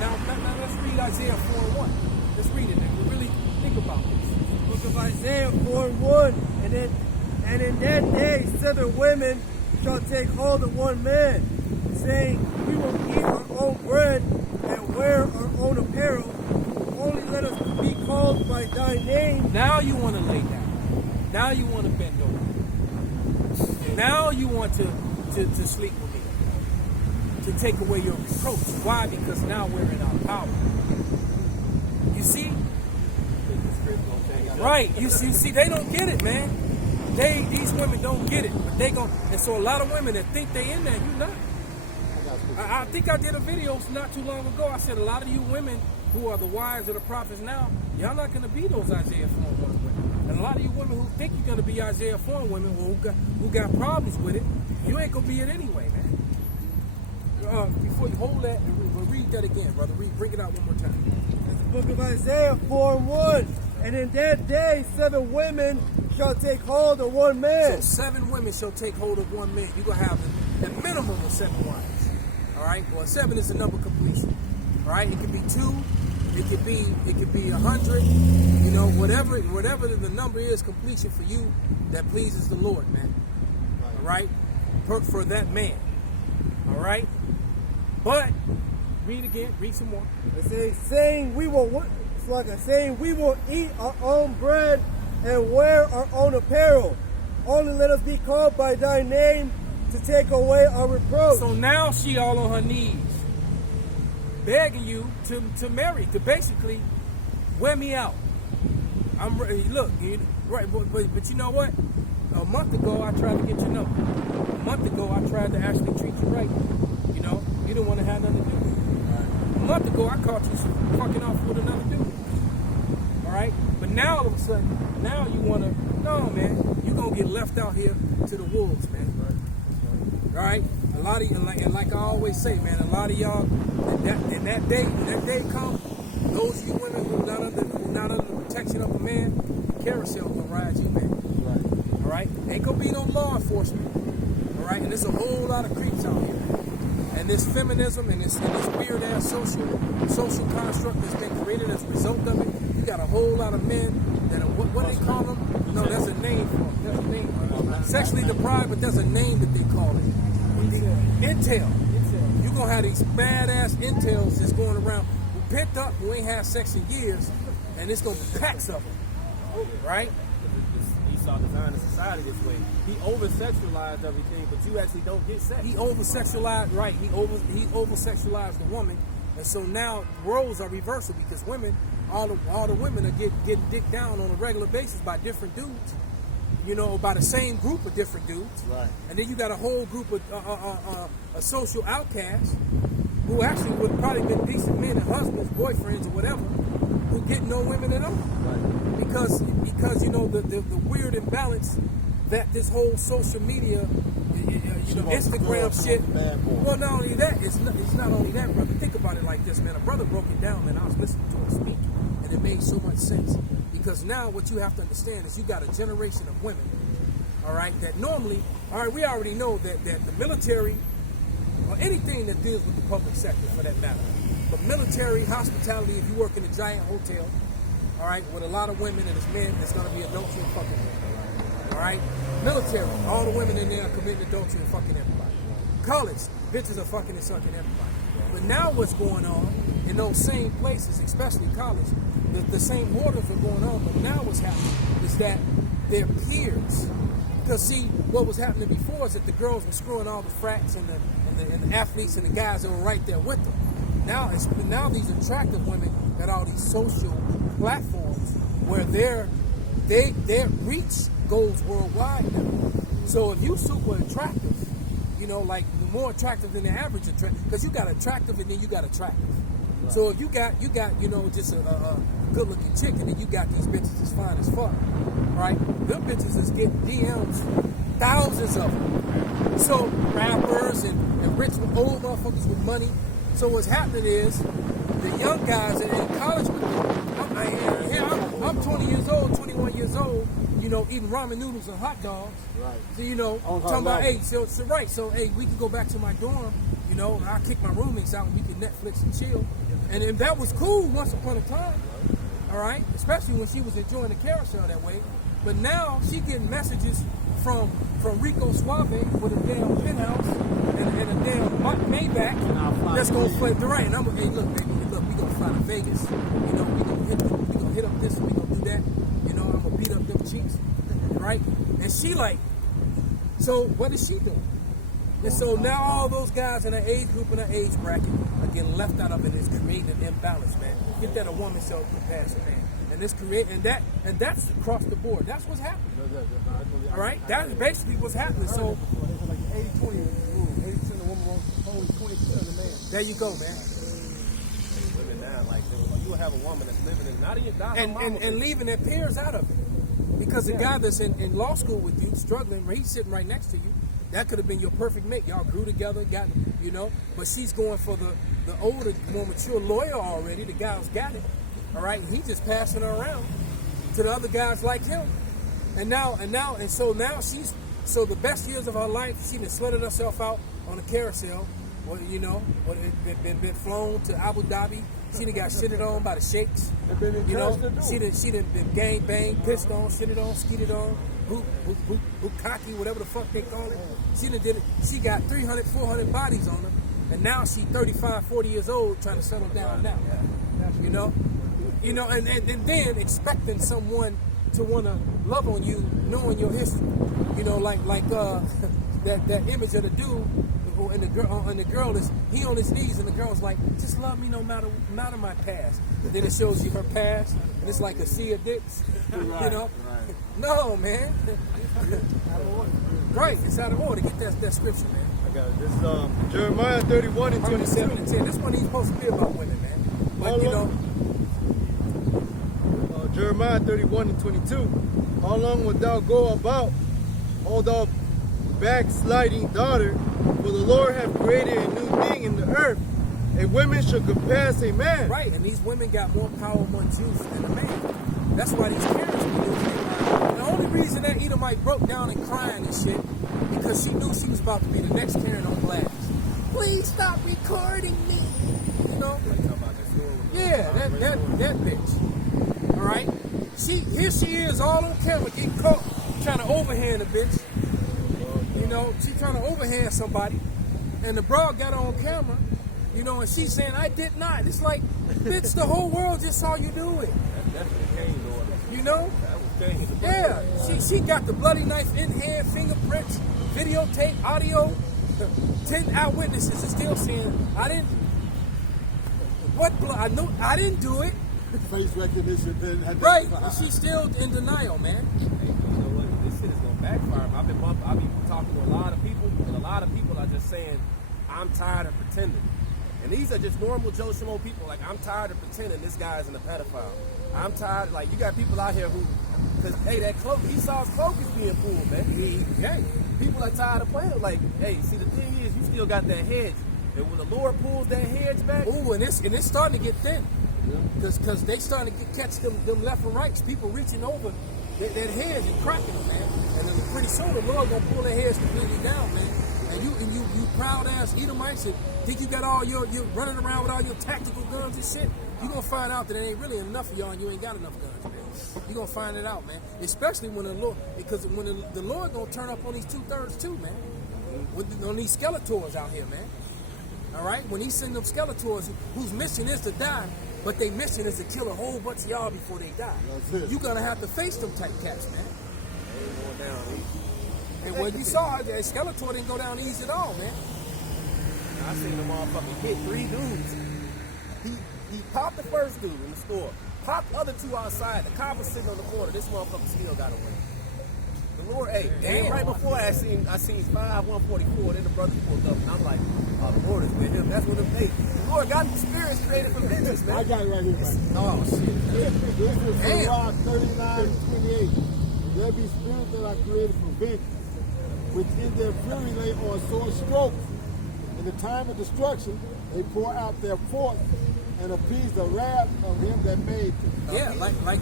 Now let's read Isaiah 4:1. Let's read it and really think about this. Book of Isaiah 4:1. And in that day 7 women shall take hold of one man, saying, we will eat our own bread and wear our own apparel. Only let us be called by thy name. Now you want to lay down. Now you want to bend over. Now you want to sleep with me. To take away your reproach. Why? Because now we're in our power. You see? Right. You see, they don't get it, man. These women don't get it. But they gon', and so a lot of women that think they in there, you not. I think I did a video not too long ago. I said a lot of you women who are the wives of the prophets now, y'all not going to be those Isaiah 4:1 women. And a lot of you women who think you're going to be Isaiah 4 women, who got problems with it, you ain't going to be it anyway, man. Before you hold that, we'll read that again, brother. Bring it out one more time. It's the book of Isaiah 4:1. And in that day 7 women shall take hold of one man. So 7 women shall take hold of one man. You're going to have a minimum of 7 wives. All right? Well, 7 is the number completion. All right? It could be 2. It could be 100. You know, whatever the number is, completion for you that pleases the Lord, man. All right? For that man. All right? But read again. Read some more. It says, saying we will eat our own bread and wear our own apparel. Only let us be called by thy name to take away our reproach. So now she all on her knees, begging you to marry, to basically wear me out. I'm ready. Look, right, but you know what? A month ago I tried to get you number. A month ago I tried to actually treat you right. You know, you didn't want to have nothing to do with it. A month ago I caught you fucking off with another dude. All right, but now all of a sudden, now you want to? No, man, you gonna get left out here to the wolves, man. All right, a lot of you, and like I always say, man, a lot of y'all, when that day come, those of you women who not under the protection of a man, carousel gonna ride you, man. Right. All right, ain't gonna be no law enforcement. All right, and there's a whole lot of creeps out here, and this feminism and this weird ass social construct that's been created as a result of it. You got a whole lot of men that are, what do they call them? No, that's a name for them. There's a name for them. Sexually deprived, but there's a name that they call it. Intel. You're going to have these badass intels that's going around who picked up, who ain't had sex in years, and it's going to be packs of them. Right? Esau designed the society this way. He over-sexualized everything, but you actually don't get sex. He over-sexualized, right. He over-sexualized the woman. And so now roles are reversal because women, all the women are getting dicked down on a regular basis by different dudes, you know, by the same group of different dudes. Right. And then you got a whole group of a social outcasts who actually would have probably been decent men and husbands, boyfriends, or whatever, who get no women at all. Right. Because you know the weird imbalance that this whole social media, you know, Instagram shit. Well, not only that, it's not only that, brother. Think about it like this, man. A brother broke it down, man. I was listening to him speak, and it made so much sense. Because now what you have to understand is you got a generation of women, all right, that normally, all right, we already know that the military, or anything that deals with the public sector for that matter, but military, hospitality, if you work in a giant hotel, all right, with a lot of women and it's men, it's going to be adultery and fucking everybody. All right? Military, all the women in there are committing adultery and fucking everybody. College, bitches are fucking and sucking everybody. But now what's going on in those same places, especially college, the same orders are going on, but now what's happening is that their peers, because see, what was happening before is that the girls were screwing all the frats and the athletes and the guys that were right there with them. Now these attractive women got all these social platforms where their reach goes worldwide now. So if you super attractive, you know, like more attractive than the average attractive, because you got attractive and then you got attractive. So if you got just a good looking chick, and then you got these bitches that's fine as fuck, right? Them bitches is getting DMs, thousands of them. So rappers and rich old motherfuckers with money. So what's happening is the young guys that are in college with me. I'm 20 years old, 21 years old. Eating ramen noodles and hot dogs. Right. So talking about so hey, we can go back to my dorm. I kick my roommates out and we can Netflix and chill. And that was cool once upon a time. All right, especially when she was enjoying the carousel that way. But now she getting messages from Rico Suave with a damn penthouse and a damn Maybach that's gonna flip the right. And I'm gonna, hey, look, baby, look, we gonna fly to Vegas. We gonna hit up this and we gonna do that. I'm gonna beat up them cheeks, right? And she like, so what is she doing? And so now all those guys in her age group and her age bracket are getting left out of it. It's creating an imbalance, man. Get that a woman shall pass a man. And it's and that's across the board. That's what's happening. All right? That's basically what's happening. So like 80-20 rule. 80% of the woman wants only 20% of the man. there you go, man. Women now, like you will have a woman that's living in not And leaving their peers out of it. Because the guy that's in law school with you, struggling, where he's sitting right next to you, that could have been your perfect mate. Y'all grew together, but she's going for the older, more mature lawyer already. The guy's got it. All right, he just passing her around to the other guys like him. So now so the best years of her life, she done slutted herself out on a carousel. Been flown to Abu Dhabi. She done got shitted on by the sheikhs. She done been gang banged, pissed on, shitted on, skeeted on, bukkake, whatever the fuck they call it. She done did it. She got 300, 400 bodies on her, and now she 35, 40 years old trying to settle down now. And then expecting someone to want to love on you, knowing your history. Like that image of the dude. And the girl is he on his knees, and the girl's like, just love me no matter my past. And then it shows you her past, and it's like a sea of dicks. Right. No, man. Right, it's out of order. Get that scripture, man. I got it. This is Jeremiah 31 and 27 22. and 10. This one ain't supposed to be about women, man. But Jeremiah 31 and 22. How long wilt thou go about, O thou backsliding daughter? For the Lord hath created a new thing in the earth. A woman shall compass a man. right, and these women got more power, more juice than a man. That's why these parents be losing their mind. The only reason that Edomite broke down and crying and shit, because she knew she was about to be the next Karen on blast. Please stop recording me. Yeah, that bitch. All right, here she is all on camera getting caught trying to overhand a bitch. She trying to overhand somebody, and the broad got her on camera, and she's saying, I did not. It's like, bitch, the whole world just saw you do it. That's the Cain order. That was Cain. Yeah, she got the bloody knife in hand, fingerprints, videotape, audio. 10 eyewitnesses are still saying, I didn't. I knew I didn't do it. Face recognition didn't have Right, and she's still in denial, man. This shit is gonna backfire. I've been talking to a lot of people, and a lot of people are just saying, I'm tired of pretending. And these are just normal Joe Schmo people. Like, I'm tired of pretending this guy's in a pedophile. I'm tired. Like, you got people out here who, because hey, that cloak, Esau's cloak is being pulled, man. People are tired of playing. Like, hey, see, the thing is, you still got that hedge, and when the Lord pulls that hedge back, ooh, and it's starting to get thin, because they starting to catch them left and rights. People reaching over that hedge and cracking them, man. And then pretty soon the Lord gonna pull that hedge completely down, man. And you proud ass Edomites, and think you got all you're running around with all your tactical guns and shit. You gonna find out that it ain't really enough of y'all, and you ain't got enough guns, man. You gonna find it out, man. Especially when the Lord, because when the Lord gonna turn up on these 2/3 too, man. On these Skeletors out here, man. All right, when he send them Skeletors whose mission is to die, but their mission is to kill a whole bunch of y'all before they die. You're gonna have to face them type cats, man. And what you saw, that Skeletor didn't go down easy at all, man. I seen the motherfucker hit 3 dudes. He popped the first dude in the store, popped the other 2 outside. The cop was sitting on the corner. This motherfucker still got away. The Lord, hey, and right before I seen 5:144, then the brothers pulled up, and I'm like, oh, the Lord is with him. That's what the Lord got the spirits created for vengeance, man. I got it right here, man. Oh, shit. This is Damn. Sirach 39:28. There be spirits that are created for vengeance, which in their fury lay on sore strokes. In the time of destruction, they pour out their force and appease the wrath of him that made them. Yeah, like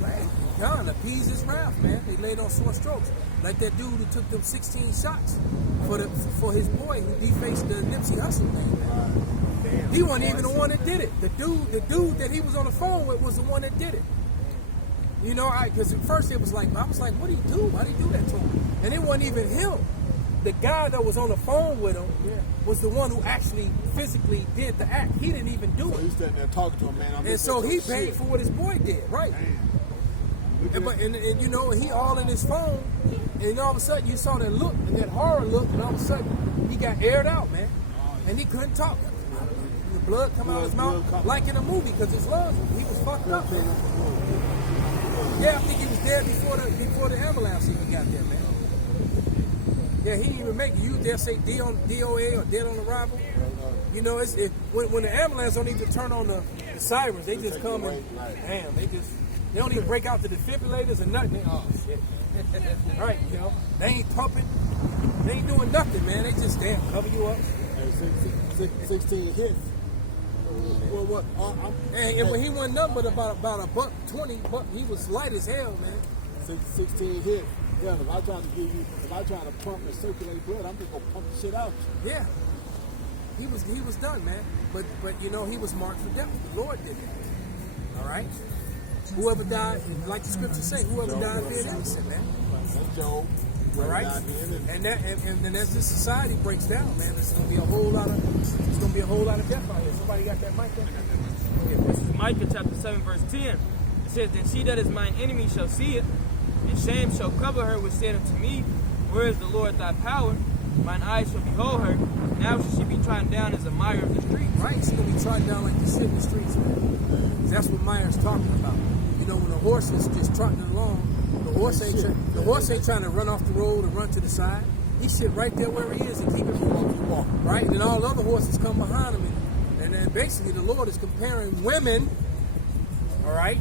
John appeased his wrath, man. They laid on sore strokes. Like that dude who took them 16 shots for his boy who defaced the Nipsey Hussle name, man. He wasn't even the one that did it. The dude that he was on the phone with was the one that did it. You know, because at first I was like, what did he do? Why did he do that to him? And it wasn't even him. The guy that was on the phone with him was the one who actually physically did the act. He didn't even do So it. he's standing there talking to him, man. And so he paid for what his boy did, right? And you know, he all in his phone, and all of a sudden you saw that look, and that horror look, and all of a sudden he got aired out, man. And he couldn't talk. The blood come out of his mouth like in a movie, because his lungs, he was fucked up, man. Yeah, I think he was dead before the ambulance even got there, man. Yeah, he didn't even make it. You dare say DOA or dead on arrival? You know, when the ambulance don't even turn on the sirens, they just come and damn, they don't even break out the defibrillators or nothing. Oh shit! Right, you know, they ain't pumping, they ain't doing nothing, man. They just damn cover you up. 16 hits. Well, what? And when he wasn't nothing but about $120, he was light as hell, man. 16 hits. Yeah, if I try to pump and circulate blood, I'm just gonna pump the shit out. Yeah, he was done, man. But you know, he was marked for death. The Lord did it. All right. Whoever died, like the scriptures say, whoever died being innocent, man. That's Job. All right. And as this society breaks down, man, there's gonna be a whole lot of death out here. Somebody got that mic there? This is Micah chapter 7, verse 10. It says, Then she that is mine enemy shall see it, and shame shall cover her, which said unto me, Where is the Lord thy power? Mine eyes shall behold her. Now shall she be trodden down as a mire of the street. Right? She's gonna be trodden down like the shit in the streets, man. That's what Meyer's talking about. You know, when a horse is just trotting along, the horse ain't trying to run off the road and run to the side. He sit right there where he is and keep it walking. Right? And then all the other horses come behind him. And then basically the Lord is comparing women. All right?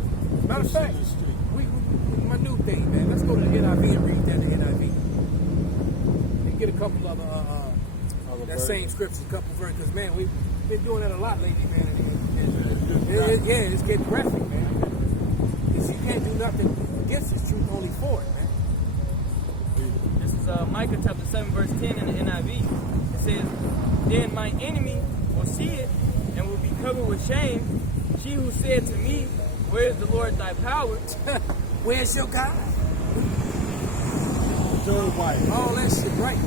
Matter of fact, my new thing, man. Let's go to the NIV and read that in the NIV. And get a couple of that same scripture, a couple verses. Because, man, we've been doing that a lot lately, man. And it's getting graphic, man. Because you can't do nothing against this truth, only for it, man. This is Micah chapter 7, verse 10 in the NIV. It says, Then my enemy will see it and will be covered with shame. She who said to me, Where is the Lord thy power? Where's your God? Job White. All that shit, right?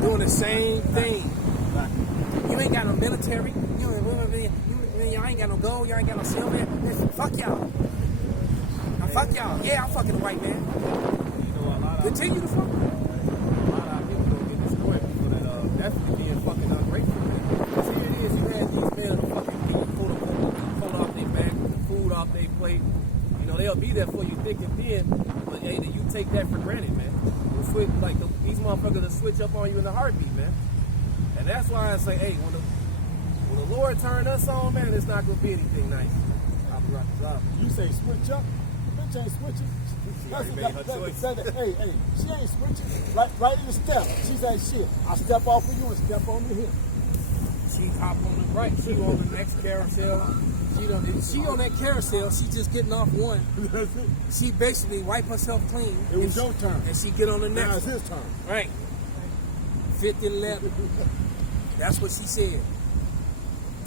Doing the same thing. You ain't got no military. You ain't got no gold. You ain't got no silver. Fuck y'all. Now, fuck y'all. Yeah, I'm fucking the white man. You know, a lot of Continue to fuck. people don't get destroyed. People that definitely being fucking ungrateful. Because here it is, you had these men who fucking eat food off their back, food off their plate. You know, they'll be there for you thick and thin, but hey, you take that for granted, man. These motherfuckers will switch up on you in a heartbeat, man. And that's why I say, hey, when the Lord turn us on, man, it's not gonna be anything nice. You say switch up? Bitch ain't switching. already made her choice. Hey, she ain't switching. Right in the step. She said, shit, I'll step off for you and step on to him. She hop on the right. She on the next carousel. She on that carousel. She just getting off one. That's it. She basically wipe herself clean. It was your turn. And she get on the Now next. it's his turn. Right. 50-11. That's what she said.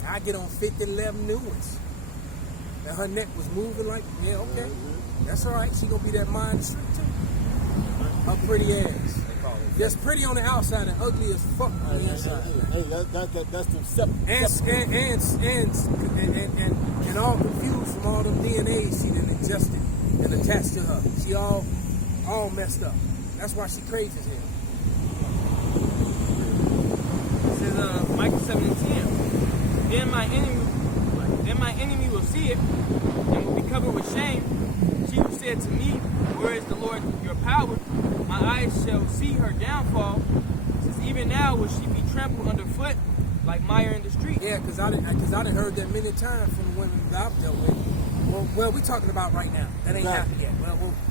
I get on 50-11 new ones. And her neck was moving like, yeah, okay. That's all right. She gonna be that mind street too. Her pretty ass. Just pretty on the outside and ugly as fuck on the inside. Hey, that's the separate. And all confused from all them DNAs she done ingested and attached to her. She all messed up. That's why she crazy as hell. It says Micah 7 and 10. Then my enemy will see it and will be covered with shame. She who said to me, where is the Lord your power? My eyes shall see her downfall. Since even now will she be trampled underfoot like mire in the street. Yeah, because I done heard that many times from the women that I've dealt with. Well, we're talking about right now. That ain't happened yet.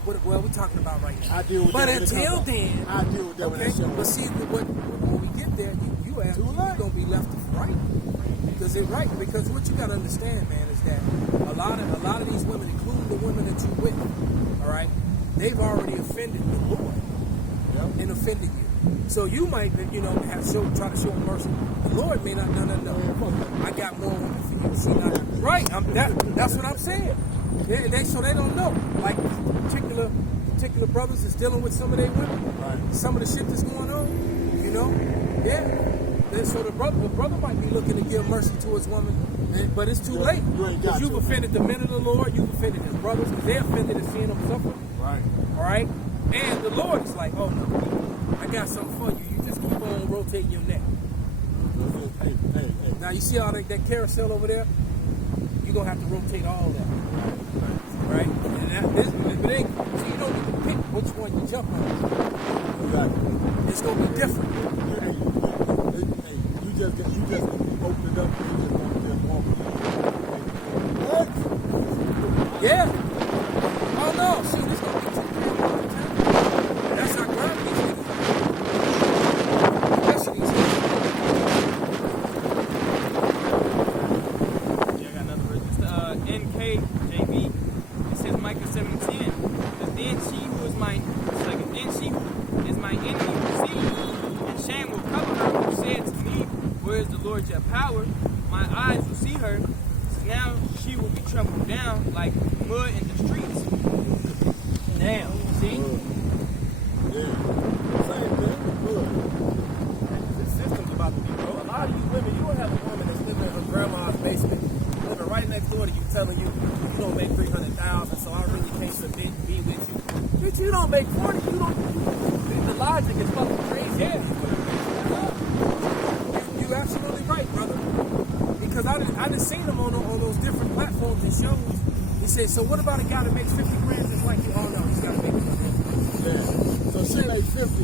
Well, we're talking about right now. I deal with but that when it until comes then, up. I deal with that when okay. that show. But see, when we get there, you you're gonna be left to right. Because what you gotta understand, man, is that a lot of these women, including the women that you with, all right, they've already offended the Lord and offended you. So you might, try to show them mercy. The Lord may not. No. I got more women for you. See, not right. That's what I'm saying. So they don't know. Like particular brothers is dealing with some of their women. Right. Some of the shit that's going on. Yeah. So the brother might be looking to give mercy to his woman, but it's too late. Because you've offended the men of the Lord, you've offended his brothers, because they're offended at seeing them suffer. Right. All right? And the Lord is like, oh no, I got something for you. You just keep on rotating your neck. Hey. Now you see all that carousel over there? You're going to have to rotate all that. Right? And you don't need to pick which one you jump on. Exactly. It's going to be different. You just open it up and you just want to just walk. What? Yeah. Oh no, see, this gonna be too big. That's how crime these niggas. Especially these Yeah, I got another verse. It's the NKJV. It says Micah 7:10. Because then she who is my enemy will see, and shame will cover her who said to me, where is the Lord your power? My eyes will see her. So now she will be trampled down like mud in the streets. Now, see? Yeah. Same thing. Good. This system's about to be broke. A lot of you women, you will have a woman that's living in her grandma's basement, living right next door to you, telling you don't make 300,000, so I really can't submit, be with you. Bitch, you don't make 40. You don't. The logic is fucking crazy. Yeah. You're absolutely right, brother. Because I done seen them on those different platforms and shows. He said, so what about a guy that makes 50 grand just like you? Oh no, he's got to make it. Yeah. So she make 50.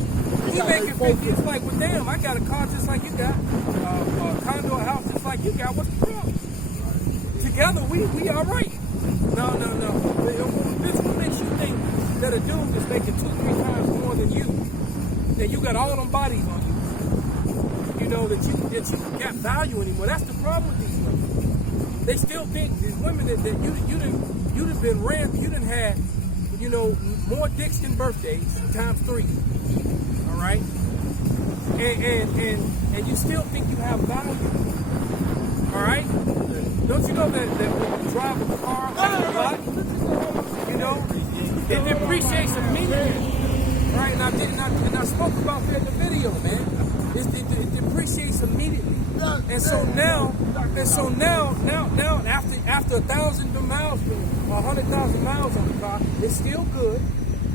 He making 50. It's like, well, damn, I got a car just like you got, a condo, a house just like you got. What's the problem? Together, we all right. No. This what makes you think that a dude is making 2-3 times more than you, that you got all them bodies on you. You know that you got value anymore. That's the problem with these women. They still think these women that you done been ran. You done had, more dicks than birthdays times 3. All right, and you still think you have value. All right, don't you know that when you drive a car a lot, it depreciates immediately. Right, and I spoke about that in the video, man. It depreciates immediately, and so now after 1,000 miles, 100,000 miles on the car, it's still good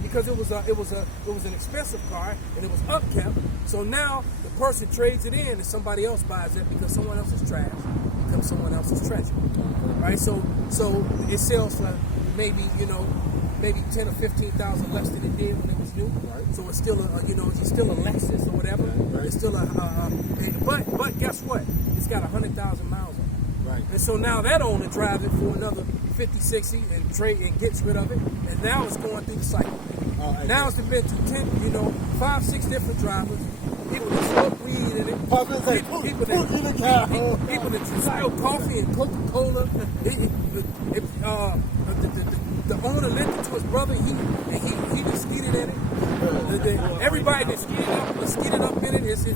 because it was an expensive car and it was upkept. So now the person trades it in and somebody else buys it because someone else is trash, becomes someone else's treasure. Right, so it sells for maybe 10 or 15,000 less than it did when it was new. Right. So it's still it's still a Lexus or whatever. Right. It's still but guess what? It's got 100,000 miles on it. Right. And so now that owner drives it for another 50, 60 and gets rid of it. And now it's going through the cycle. Now it's been to 5, 6 different drivers. People that smoke weed in it. People that spill coffee and Coca-Cola. The owner lent it to his brother. He just skeeted in it. Everybody that skeeted up in it, it's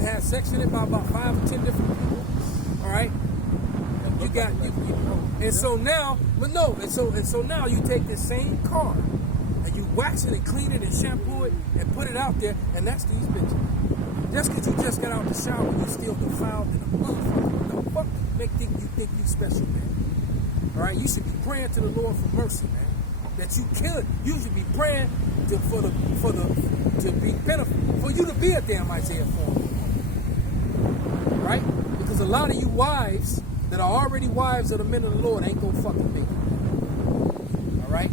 had sex in it by about 5 or 10 different people. All right. So now you take this same car and you wax it and clean it and shampoo it and put it out there, and that's these bitches. Just because you just got out the shower, you still defiled in a motherfucker. The fuck make you think you special, man? All right, you should be praying to the Lord for mercy, man. That you kill it. You should be praying for you to be a damn Isaiah 4. Right? Because a lot of you wives that are already wives of the men of the Lord ain't gonna fucking make it. All right?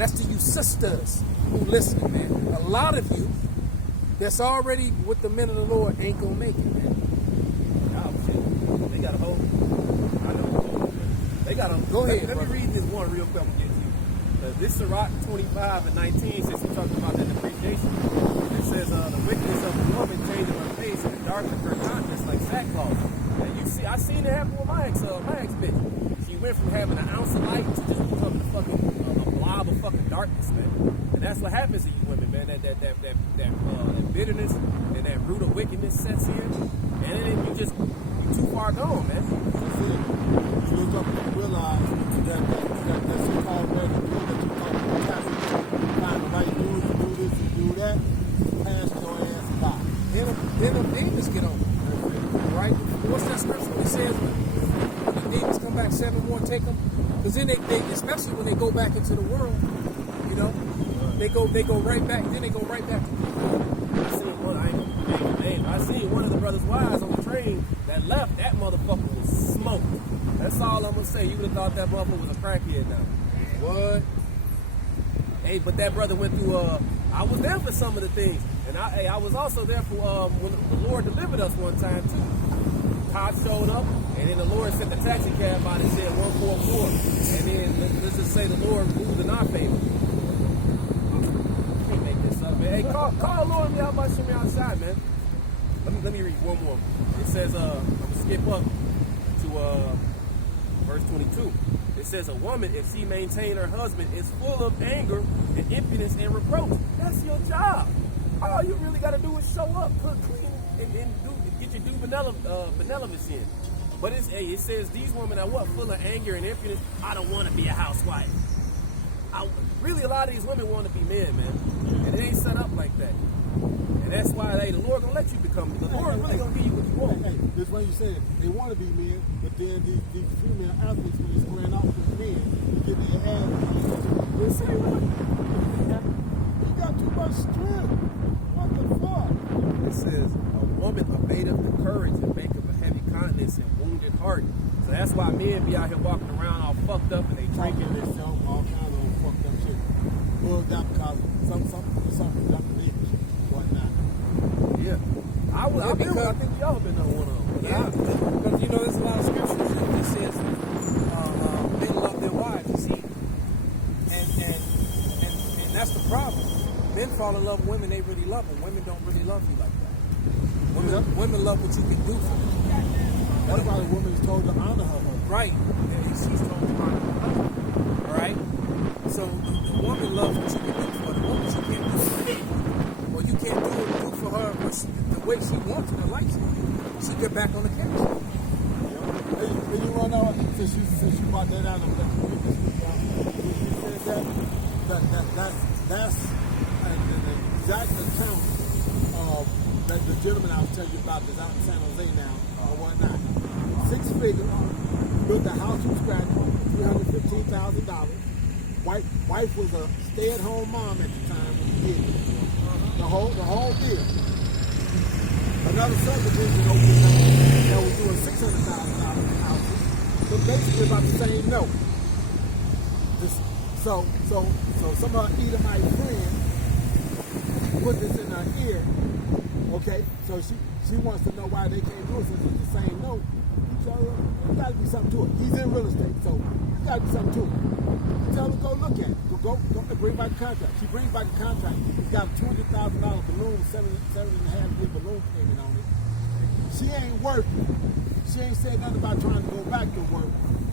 And that's to you sisters who listen, man. A lot of you that's already with the men of the Lord ain't gonna make it, man. Oh, shit. They got a whole. I know. They got a. Go ahead, Let me brother. read this one real quick and get to you. This Sirach 25 and 19 says we're talking about that depreciation. It says the wickedness of the woman changing her face and darkening her countenance like sackcloth. And you see, I seen it happen with my ex bitch. She went from having an ounce of light to just becoming a fucking a blob of fucking darkness, man. And that's what happens to you women, man. That bitterness and that root of wickedness sets in, and then you too far gone, man. You look up and realize that so-called red and blue that you talk about tapping, find the right dude to do this and do that, pass your ass by. Then the demons get on them, right? What's that scripture that says when the demons come back, 7 more take them? Because then they, especially when they go back into the world, you know, they go right back. Then they go right back. I seen one of the brothers' wives on the train that left. That motherfucker was smoked. That's all I'm gonna say. You would have thought that motherfucker was a crackhead now. What? Hey, but that brother went through. I was there for some of the things, and I was also there for when the Lord delivered us one time too. Todd showed up, and then the Lord sent the taxi cab out and said 144, and then let's just say the Lord moved in our favor. Can't make this up, man. Hey, call Lord me out by shimmy outside, man. Let me read one more. It says, I'm going to skip up to verse 22. It says, a woman, if she maintain her husband, is full of anger and impudence and reproach. That's your job. All you really got to do is show up, cook, clean, and get your due benevolence in. But it says these women are what? Full of anger and impudence. I don't want to be a housewife. Really, a lot of these women want to be men, man. And it ain't set up like that. And that's why, the Lord gonna let you become. The Lord really gonna give you what you want. Hey, this is what you said. They want to be men, but then these female athletes, when they're squaring off with men, they get their ass. You say what? You got too much strength. What the fuck? It says a woman abateth the courage and maketh a heavy countenance and wounded heart. So that's why men be out here walking around all fucked up and they Drinking drinking. themselves, all kinds of fucked up shit. Bugged out because something jumping in shit, whatnot. Yeah. I think y'all been on one of them. Yeah, because you know there's a lot of scriptures that says men love their wives, you see, and that's the problem. Men fall in love with women they really love them. Women don't really love you like that. Women love what you can do for them. What about a woman who's told to honor her husband? Right. And she's told to honor her husband. All right. So the woman loves what you can do for the woman. She can't do it, or you can't do for her the way she wants it or likes it. She get back on the couch. And you want to know, since you brought that out, I'm letting you read this. You said that's an exact account of that the gentleman I was telling you about that's out in San Jose now or whatnot. 6 figures, built a house from scratch for $315,000. Wife was a stay-at-home mom at the time when he did it. The whole deal. Another subdivision opened up that was doing $600,000 houses, but basically about the same note. So some of her Edomite friends put this in her ear. Okay, so she wants to know why they can't do it since it's the same note. You tell her there's got to be something to it. He's in real estate, so there's got to be something to it. You tell her go look at it. Go bring back the contract. She brings back the contract. He's got a $200,000 balloon, 7.5-year balloon payment on it. She ain't working. She ain't said nothing about trying to go back to work.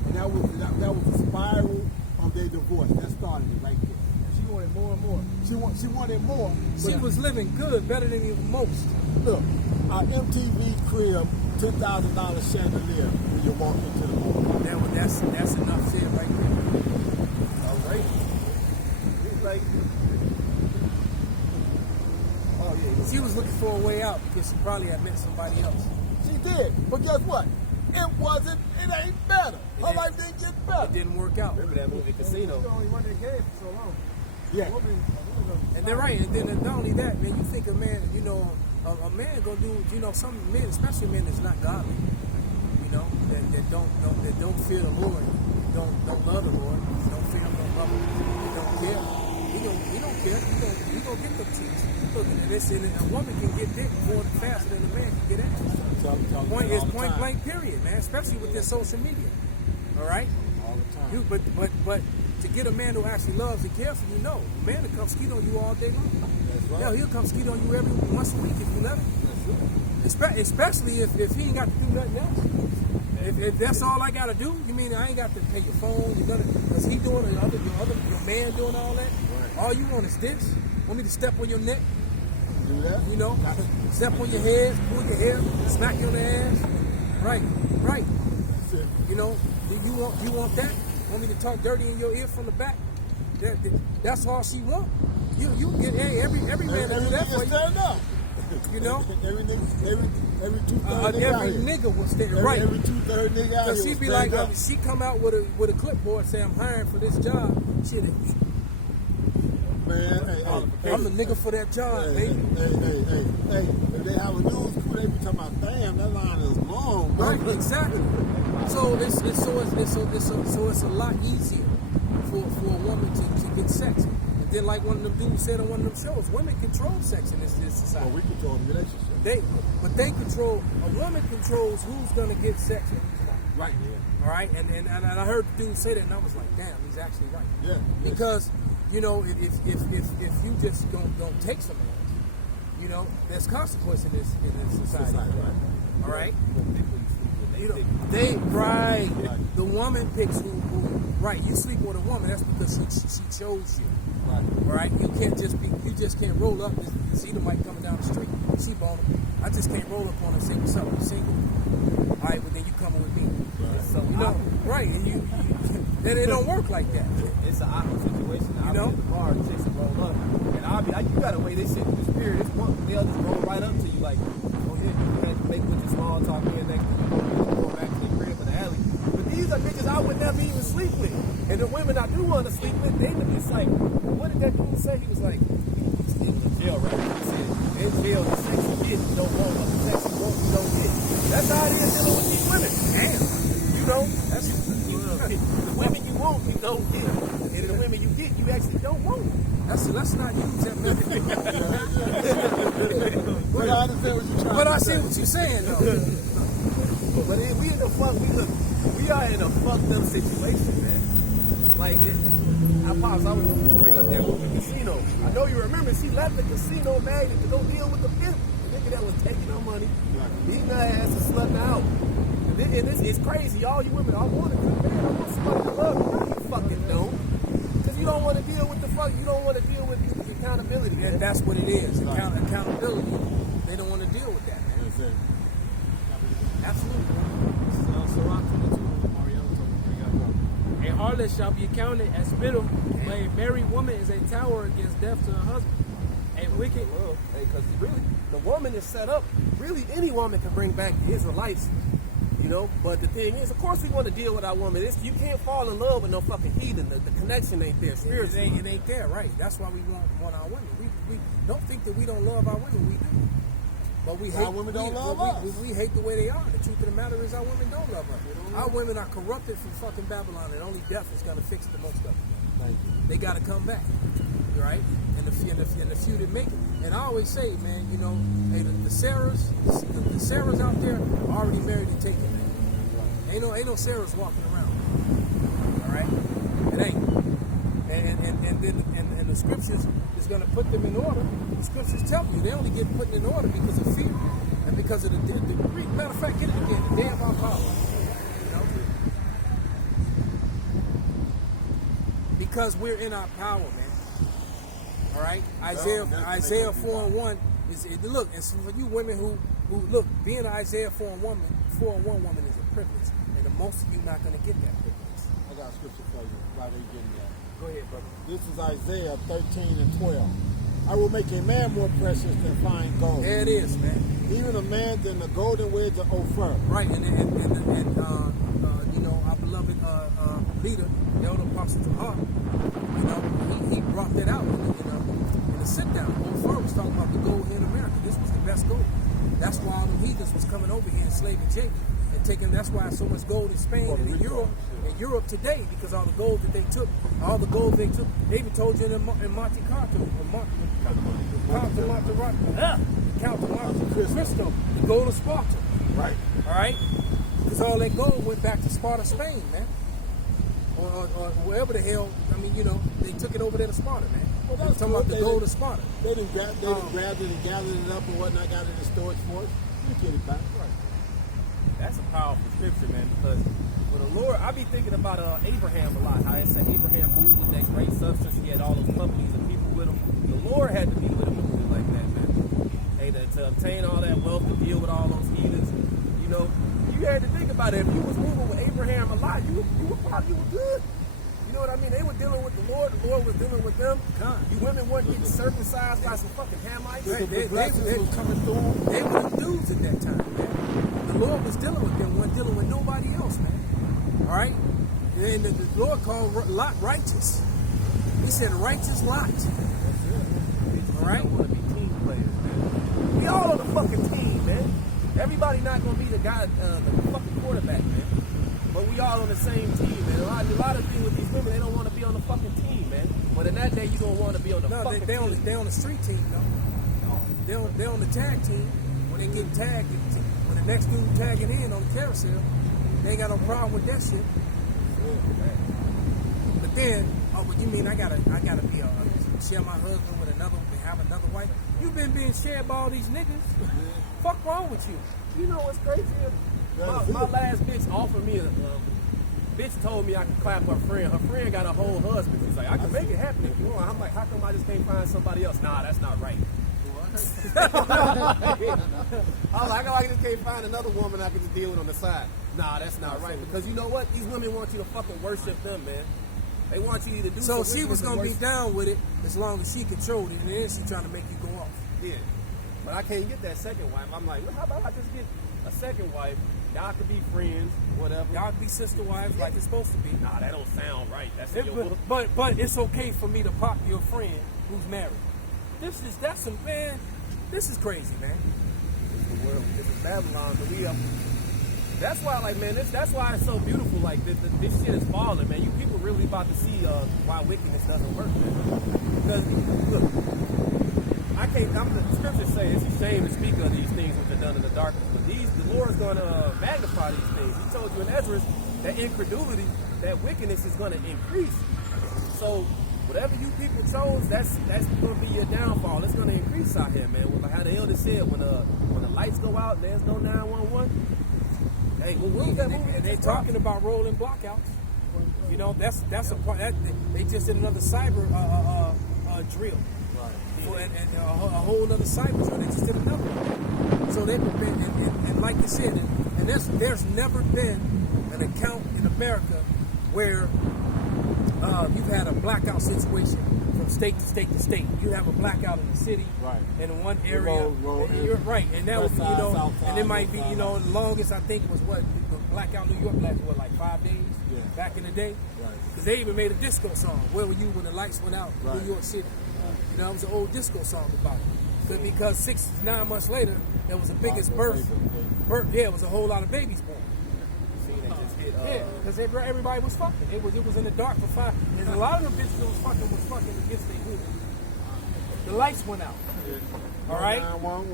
And that was the spiral of their divorce. That started it right there. She wanted more and more. She wanted more. She was living good, better than even most. Look, our MTV crib, $10,000 chandelier when you walk into the mall. That's enough shit right there. All right. It's like, oh yeah. She was looking for a way out because she probably had met somebody else. She did, but guess what? It ain't better. Her life didn't get It better. didn't work out. Remember that movie Casino? only one that gave for so long. Yeah. And they're right. And then not only that, man, you think a man, you know, a man gonna do, you know, some men, especially men that's not godly, you know, that don't fear the Lord, don't love the Lord, don't fear him, don't love him, don't care, he don't care. He gonna get them tits. Look, and a woman can get dick more faster than a man can get ass. Point is point blank period, man. Especially with this social media. All right. All the time. But to get a man who actually loves and cares for you, no, a man will come skeet on you all day long. That's right. Yeah, he'll come skeet on you every once a week if you let him. That's right. Especially if he ain't got to do nothing else. If that's all I gotta do, you mean I ain't got to pay your phone? Is he doing your man doing all that? Right. All you want is this? Want me to step on your neck? Do that. You know, step on your head, pull your hair, smack you on the ass. Right. That's it. You know, you want that? Want me to talk dirty in your ear from the back? That's all she want. You get every man to do that for you. Stand up. You know, Every two-third every nigga will stand right. Every two-third nigga out here. Cause she be like, she come out with a clipboard say I'm hiring for this job. Shit, man, hey, I'm the nigga for that job, hey, baby. hey. If they have a news crew, they be talking about, damn, that line is long, bro. Right, exactly. So it's a lot easier for a woman to get sex. And then like one of them dudes said on one of them shows, women control sex in this society. Well, we control the relationship. They control. A woman controls who's gonna get sex and who's not. Right. Yeah. All right, and I heard the dude say that, and I was like, damn, he's actually right. Yeah. Because you know, if you just don't take some ass, you know, there's consequence in this society. Right. All right. They You know, pick- they right. Right. The woman picks who. Right. You sleep with a woman. That's because she chose you. Right. All right. You just can't roll up and see the mic coming down the street. She bone. I just can't roll up on her and say, "What's up? You single?" All right. Well, then you coming with me. Right. So You know. Right. And you then it don't work like that. it's an awkward situation. I'll know? be at the bar, chicks will roll up, and I'll be like, you got to wait. They sit in the spirit. It's one, they'll just roll right up to you like, oh yeah, you had to make with your small talk here next to you, go back to the crib or the alley. But these are bitches I would never even sleep with. And the women I do want to sleep with, it's like, what did that dude say? He was like, he was in jail, right? He said, in jail, the sex you get, you don't want, but the sex you want, you don't get. That's how it is dealing with these women. Damn. You know, that's the women you want, you don't get. And the women you get, you actually don't want. Let's not use that method. But I understand what you're trying But to I say. see what you're saying though. But we in the fuck, we are in a fucked up situation, man. Like, I was going to bring up that movie Casino. I know you remember, she left the casino magnet to go deal with the pimp. The nigga that was taking her money, beating her ass and slutting her out. And it's crazy. All you women, I want a good man. I want somebody to love me. No, you fucking don't. Because you don't want to deal with the fuck. You don't want to deal with the accountability. And that's what it is. Accountability. They don't want to deal with that, man. That's it. Absolutely. Sirach 22, Mario told me, bring up. A harlot shall be accounted as spittle, but a married woman is a tower against death to her husband. A wicked, Well, because really, the woman is set up. Really, any woman can bring back the Israelites. You know, but the thing is, of course, we want to deal with our woman. You can't fall in love with no fucking heathen. The connection ain't there. Spiritually, It ain't there, right? That's why we want our women. We don't think that we don't love our women. We do. But we hate Our women don't love us. We hate the way they are. The truth of the matter is our women don't love us. Our women are corrupted from fucking Babylon, and only death is going to fix the most of them. Thank you. They got to come back, right? And the few that make it. And I always say, man, you know, hey, the Sarahs out there are already married and taken, man. Ain't no Sarahs walking around. All right, it ain't. And the scriptures is going to put them in order. The scriptures tell you they only get put in order because of fear and because of the matter of fact, get it again, the day of our power. You know? Because we're in our power, man. All right, Isaiah 4:1 is look. And so for you women who look, being an Isaiah 4:1 woman is a privilege, and the most of you not going to get that privilege. I got a scripture for you right where you're getting at. Go ahead, brother. This is Isaiah 13:12. I will make a man more precious than fine gold, There it is, man. even a man than the golden wedge of Ophir. Right, and you know, our beloved leader, the elder apostle Tahar, you know, he brought that out, in the sit down. Ophir was talking about the gold here in America. This was the best gold. That's why all the heathens was coming over here enslaving Jacob taking. That's why so much gold in Spain and in Europe. In Europe today, because all the gold that they took, they even told you in Monte Carlo, Count of Monte Cristo, the gold of Sparta. Right. All right, because all that gold went back to Sparta, Spain, man, or wherever the hell. I mean, they took it over there to Sparta, man. Well, They're that's talking about cool. the gold of Sparta. They didn't grab it and gathered it up and whatnot, got it in storage for us. You get it back. Right. That's a powerful scripture, man, because when the Lord, I be thinking about Abraham a lot, how it said Abraham moved with that great substance. He had all those companies and people with him. The Lord had to be with him and move like that, man. Hey, to obtain all that wealth, to deal with all those heathens, you had to think about it. If you was moving with Abraham a lot, you were good. You know what I mean? They were dealing with the Lord was dealing with them. You women weren't getting circumcised by some fucking Hamites. They were coming through. They were the dudes at that time, man. The Lord was dealing with them, wasn't dealing with nobody else, man. All right? And the Lord called Lot righteous. He said, righteous Lot. All right? Want to be team players, man. We all on the fucking team, man. Everybody not gonna be the guy, the fucking quarterback, man. But we all on the same team, man. A lot of things with these women, they don't want to be on the fucking team, man. But in that day, you don't want to be on the fucking team. They on the street team, though. They on the tag team. When they get tagged, when the next dude tagging in on the carousel, they ain't got no problem with that shit. But then, what you mean? I gotta be share my husband with have another wife? You been being shared by all these niggas. Fuck wrong with you? You know what's crazy? My last bitch offered me bitch told me I could clap her friend. Her friend got a whole husband. She's like, I can make it happen if you want. I'm like, how come I just can't find somebody else? Nah, that's not right. I was like, I just can't find another woman I can just deal with on the side. Nah, that's not right. Because you know what? These women want you to fucking worship them, man. They want you to do so she was gonna be down with it as long as she controlled it, and then she trying to make you go off. Yeah. But I can't get that second wife. I'm like, well, how about I just get a second wife? Y'all could be friends, whatever. Y'all could be sister wives like it's supposed to be. Nah, that don't sound right. That's in your book. But it's okay for me to pop your friend who's married. This is crazy, man. It's the world. This is Babylon. But that's why, like, man, that's why it's so beautiful. Like, this shit is falling, man. You people really about to see why wickedness doesn't work, man. Because look, the scriptures say it's a shame to speak of these things which are done in the darkness, but the Lord is going to magnify these things. He told you in Ezra that incredulity, that wickedness is going to increase. So whatever you people chose, that's going to be your downfall. It's going to increase out here, man. Like how the elder said, when the lights go out, there's no 911. Hey, and they're talking about rolling blockouts. You know, that's a part. They just did another cyber drill. Right. And a whole other cyber drill. They just did another one. So they've been, and like you said, and there's never been an account in America where you've had a blackout situation from state to state to state. You have a blackout in the city, right? In one area, you're right, and that was and it might be the longest I think was what the blackout New York lasted like 5 days back in the day, right? Because they even made a disco song. Where were you when the lights went out, New York City? It was an old disco song about it. Because 6-9 months later, there was the biggest birth. It was a whole lot of babies born. Yeah, because everybody was fucking. It was in the dark for 5. And a lot of the bitches that was fucking against their will. The lights went out. All right?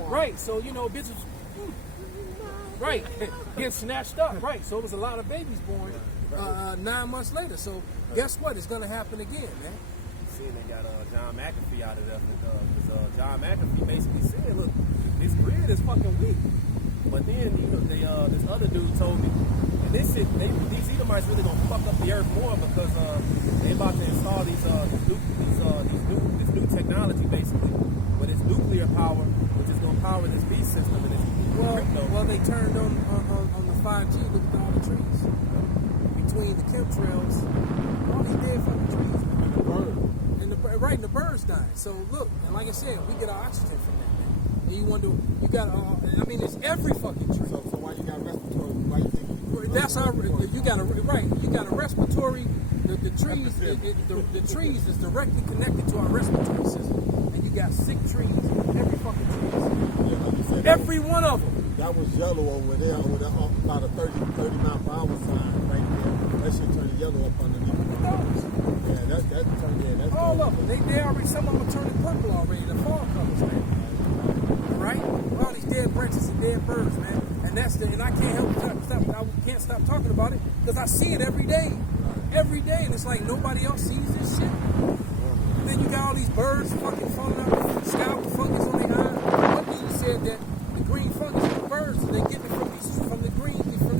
Right. So, bitches, right, getting snatched up. Right. So, it was a lot of babies born 9 months later. So, guess what? It's going to happen again, man. Seeing they got John McAfee out of there. Because John McAfee basically said, look, this grid is fucking weak. But then, this other dude told me, these Edomites really gonna fuck up the earth more because they about to install this new technology basically, but it's nuclear power, which is gonna power this beast system and this crypto. Well, they turned on the 5G. Look at all the trees between the chemtrails, all these dead fucking trees, and the birds dying. So look, and like I said, we get our oxygen from that. Man. And you got it's every fucking tree. So why you got respiratory? Why you think? That's how you got a respiratory. The trees, the trees is directly connected to our respiratory system, and you got sick trees, every fucking tree, every one of them. That was yellow over there, about a 30 mile per hour sign right there. That shit turned yellow up underneath. Look at those. Yeah, that's that's All of them. They already, some of them are turning purple already. The fall colors, man. Right? All these dead branches and dead birds, man. And and I can't help I can't stop talking about it because I see it every day. Every day. And it's like nobody else sees this shit. And then you got all these birds fucking falling out of the sky with fungus on their eyes. One dude said that the green fungus is the birds, and they get it from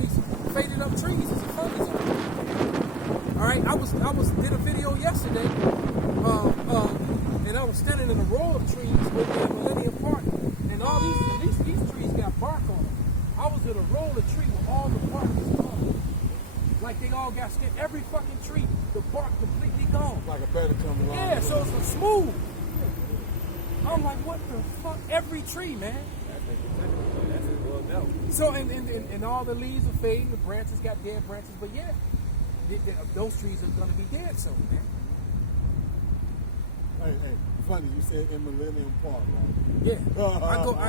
these faded up trees. It's a fungus on it. All right, I was did a video yesterday, and I was standing in a row of trees with the Millennium Park, and all these trees got bark on them. I was in a row of the tree with all the bark is gone. Like they all got skin. Every fucking tree, the bark completely gone. like a predator coming along. Yeah, so it's smooth. I'm like, what the fuck? Every tree, man. That's bugged out. So and all the leaves are fading, the branches got dead branches, but yeah, those trees are gonna be dead soon, man. Hey, funny, you said in Millennium Park, right?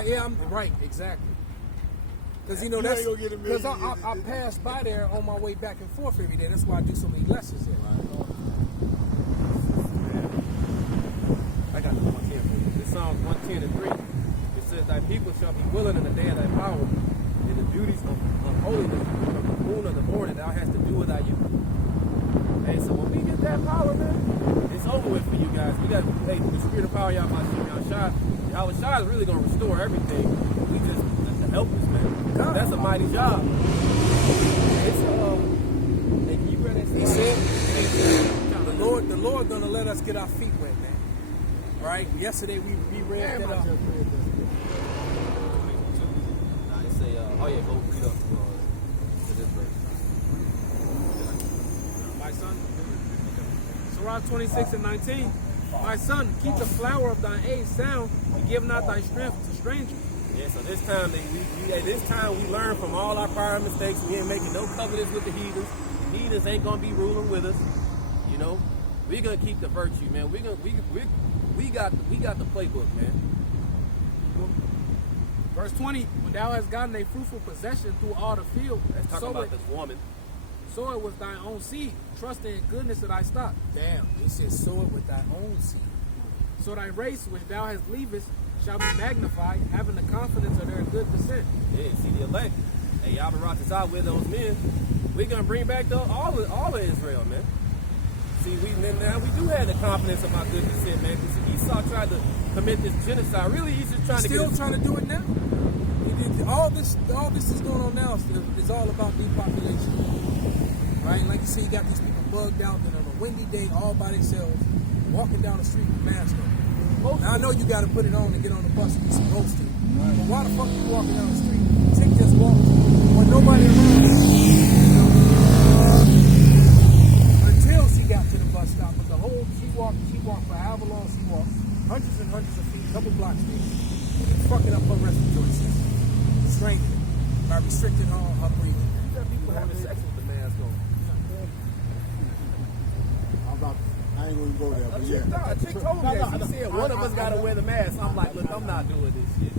Yeah, I'm right, exactly. Because you know You ain't that's gonna get a million because I pass by there on my way back and forth every day. That's why I do so many lessons there. I got the 110 for you. This Psalms 110:3. It says, "Thy people shall be willing in the day of thy power, and the beauties of holiness from the moon of the morning thou hast to do with thy youth." Hey, so when we get that power, man, it's over with for you guys. We got, hey, the spirit of power, y'all, Yahweh Shai is really gonna restore everything. We just help us, man. That's a mighty job. It's hey, can you read that? He said, the Lord gonna let us get our feet wet, man. Right? Yesterday we read that. Nah, it say, oh yeah, go read up to this verse. My son, Surah 26:19. My son, keep the flower of thine age sound, and give not thy strength to strangers. Yeah, so this time, we learn from all our prior mistakes. We ain't making no covenants with the heathens. The heathens ain't gonna be ruling with us. You know, we're gonna keep the virtue, man. We got the playbook, man. Verse 20, when thou hast gotten a fruitful possession through all the field, Let's talk about this woman. sow it with thine own seed, trusting in goodness of thy stock. Damn, he said, sow it with thy own seed. So thy race which thou hast leavest shall be magnified, having the confidence of their good descent. Yeah, see the elect. Hey, y'all been rocking out with those men. We're gonna bring back all of Israel, man. See, now we do have the confidence of our good descent, man. Because Esau tried to commit this genocide. Really, he's just trying Still to trying to do it now. All this is going on now is all about depopulation. Right? Like you see, you got these people bugged out and on a windy day all by themselves, walking down the street with masks on. Now I know you got to put it on to get on the bus and be supposed to. But why the fuck you walking down the street? Chick just walked when nobody around until she got to the bus stop. But she walked for however long she walked, hundreds and hundreds of feet, couple blocks there. It's fucking up her respiratory system, straining it by restricting her breathing. You got people having sex with the mask on. I ain't gonna go there, but yeah. A chick told me that. She said one of us got to wear the mask. I'm like, look, I'm not doing this shit.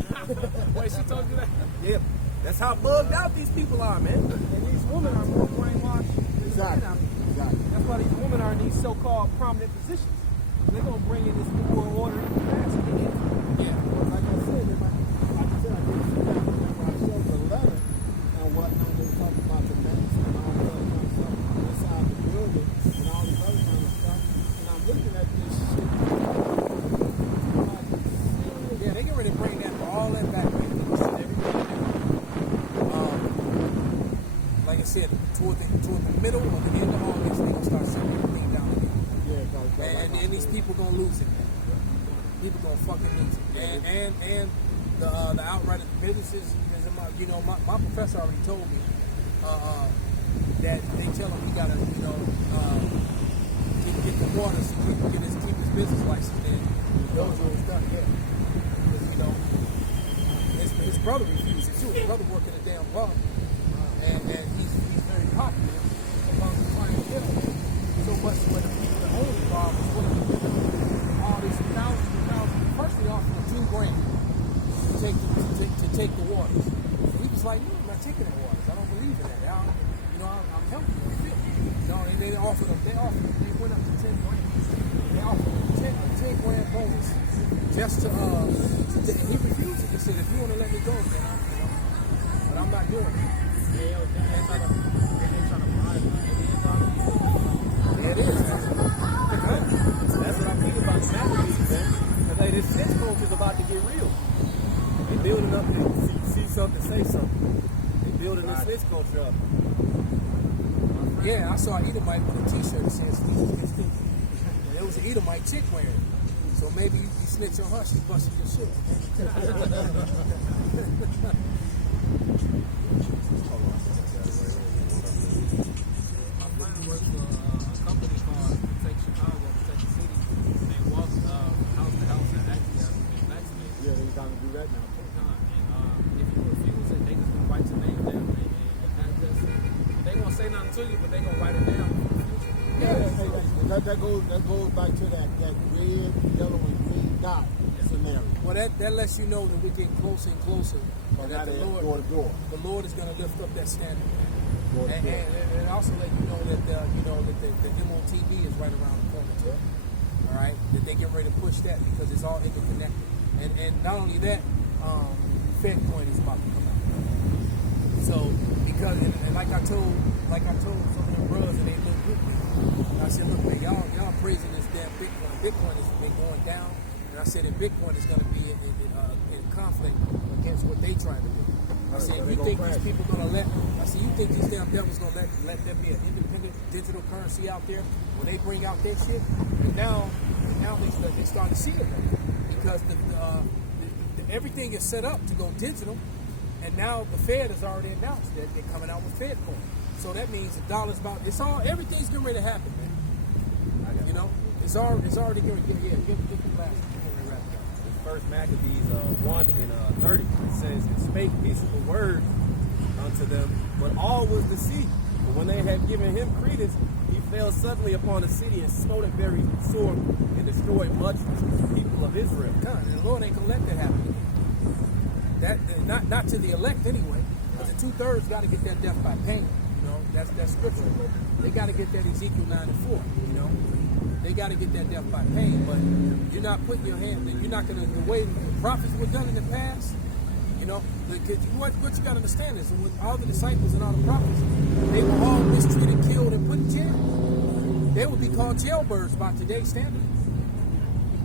Wait, she told you that? Yeah, that's how bugged out these people are, man. And these women are more brainwashed than the men Exactly. out there. Exactly. That's why these women are in these so-called prominent positions. They're gonna bring in this new world order even faster than anything. Yeah. Like I said, I did see that whenever I showed the letter and whatnot, they were talking about the mask and all the other kind of stuff inside the building and all this other kind of stuff. And I'm looking at this shit. Yeah, they get ready to bring that all that back. Like I said, toward the middle or the end of August, they're gonna start sending everything down again. Yeah, And these people gonna lose it, man. People gonna fucking lose it. And the outright businesses, my professor already told me that they tell him he gotta, get the water so he can keep his business license there. Those are stuff, yeah. Because his brother refused it too. His brother worked at a damn bar, and he's very popular among the clientele. So much where the only bar was willing to give him all these thousands and thousands. First, they offered him $2,000 to take the waters. So he not taking that waters. I don't believe in that. I'm healthy. I'm fit. And they offered them. They went up to 10 grand. They offered him a 10 grand bonus just to and he refused it. He said, if you want to let me go, then but I'm not doing it. Yeah, they're trying to buy it. Yeah, it is. That's what I mean about the Maccabees, man. Because hey, this snitch culture is about to get real. They building up to see something, say something. They building this snitch culture up. Yeah, I saw an Edomite with a t-shirt that says Jesus is king. There was an Edomite chick wearing it. So maybe you snitch on her, she's busting your shit. My friend works for a company called Protect Chicago, Protect the City. They walk house to house and actually have been vaccinated. Yeah, they're trying to do that now. And if you refuse it, they just gonna write your name down. They won't say nothing to you, but they gonna write it down. That goes back to that red, yellow, and green dot scenario. Well, that lets you know that we're getting closer and closer. And that Door to door. the Lord is going to lift up that standard. Door to door. And also let you know that the MOTB is right around the corner too. All right, that they get ready to push that because it's all interconnected. And not only that, FedCoin is about to come out. So because and like I told some of the brothers, and they look with me. I said, look, man, y'all praising this damn Bitcoin. Bitcoin has been going down, and I said that Bitcoin is going to be in conflict against what they trying to do. I said, you think these people going to you think these damn devils going to let there be an independent digital currency out there when they bring out their shit? And now they starting to see it now. Because everything is set up to go digital, and now the Fed has already announced that they're coming out with FedCoin. So that means the dollar's everything's getting ready to happen, man. It's already getting ready. Yeah, get the last one. This first Maccabees 1 and 30, it says, and spake peaceable words unto them, but all was deceived. But when they had given him credence, he fell suddenly upon the city and smote it very sore and destroyed much people of Israel. God, and the Lord ain't gonna let that happen. Not to the elect anyway. Because the 2/3 got to get that death by pain. That's scripture. They got to get that Ezekiel 9:4. They got to get that death by pain. But you're not putting your hand. You're not gonna the way the prophets were done in the past. What you got to understand is with all the disciples and all the prophets, they were all mistreated, killed, and put in jail. They would be called jailbirds by today's standards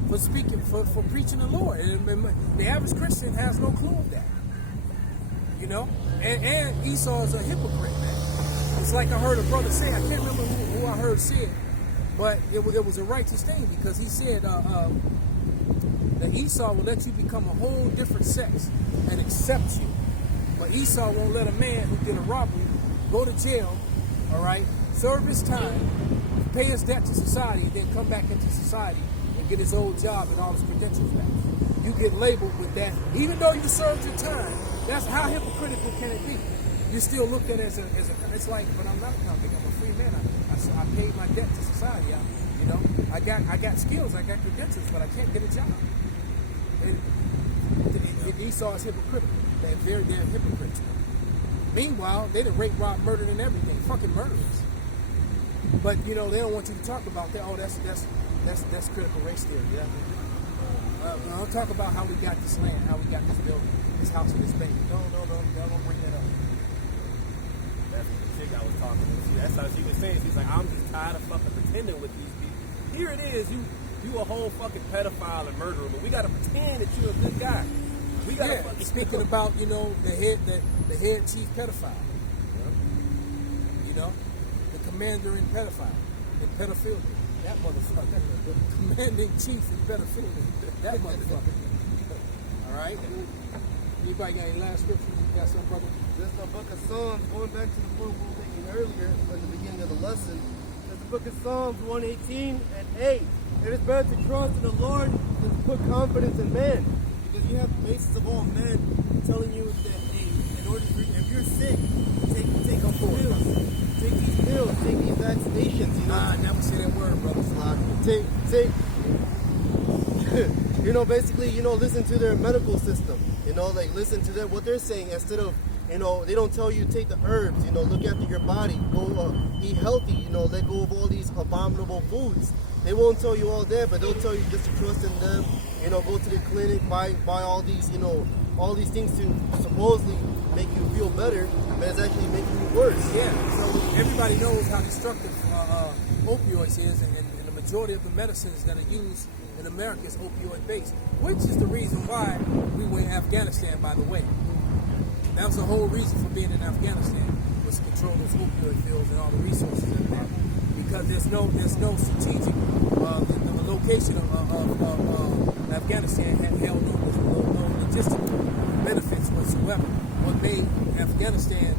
for speaking, for preaching the Lord. And the average Christian has no clue of that. And Esau is a hypocrite, man. It's like I heard a brother say, I can't remember who I heard say it, but it was a righteous thing because he said that Esau will let you become a whole different sex and accept you. But Esau won't let a man who did a robbery go to jail, all right, serve his time, pay his debt to society, and then come back into society and get his old job and all his credentials back. You get labeled with that. Even though you served your time, that's how hypocritical can it be? You're still looked at as a it's like, but I'm not a convict, I'm a free man. I paid my debt to society. I got skills, I got credentials, but I can't get a job. Esau is hypocritical. They're very damn hypocrites. Meanwhile, they done raped, robbed, murdered, and everything. Fucking murderers. But they don't want you to talk about that. Oh, that's critical race theory. Yeah. I'll talk about how we got this land, how we got this building, this house, and this baby. No, y'all don't bring that up. That's the chick I was talking to. That's how she was saying. She's like, I'm just tired of fucking pretending with these people. Here it is, you a whole fucking pedophile and murderer, but we gotta pretend that you're a good guy. We gotta fucking speaking about the head chief pedophile. The commander in pedophile, in pedophilia. That motherfucker, the commanding chief in pedophilia. That motherfucker. All right. Anybody got any last scriptures? You got some, brother? This is the book of Psalms, going back to the point we were making earlier at the beginning of the lesson. It's the book of Psalms 118 and 8. It is better to trust in the Lord than to put confidence in men. Because you have the basis of all men telling you that, hey, in order for if you're sick, take these pills. Take these pills, take these vaccinations, Never say that word, brother. Basically, listen to their medical system. Listen to them, what they're saying instead of, You know, they don't tell you take the herbs. You know, look after your body. Go eat healthy. You know, let go of all these abominable foods. They won't tell you all that, but they'll tell you just to trust in them. You know, go to the clinic, buy all these, you know, all these things to supposedly make you feel better, but it's actually making you worse. Yeah, so everybody knows how destructive opioids is, and the majority of the medicines that are used in America is opioid-based, which is the reason why we were in Afghanistan, by the way. That was the whole reason for being in Afghanistan, was to control those opioid fields and all the resources in there. Because there's no strategic, the location of Afghanistan held no logistical benefits whatsoever. What made Afghanistan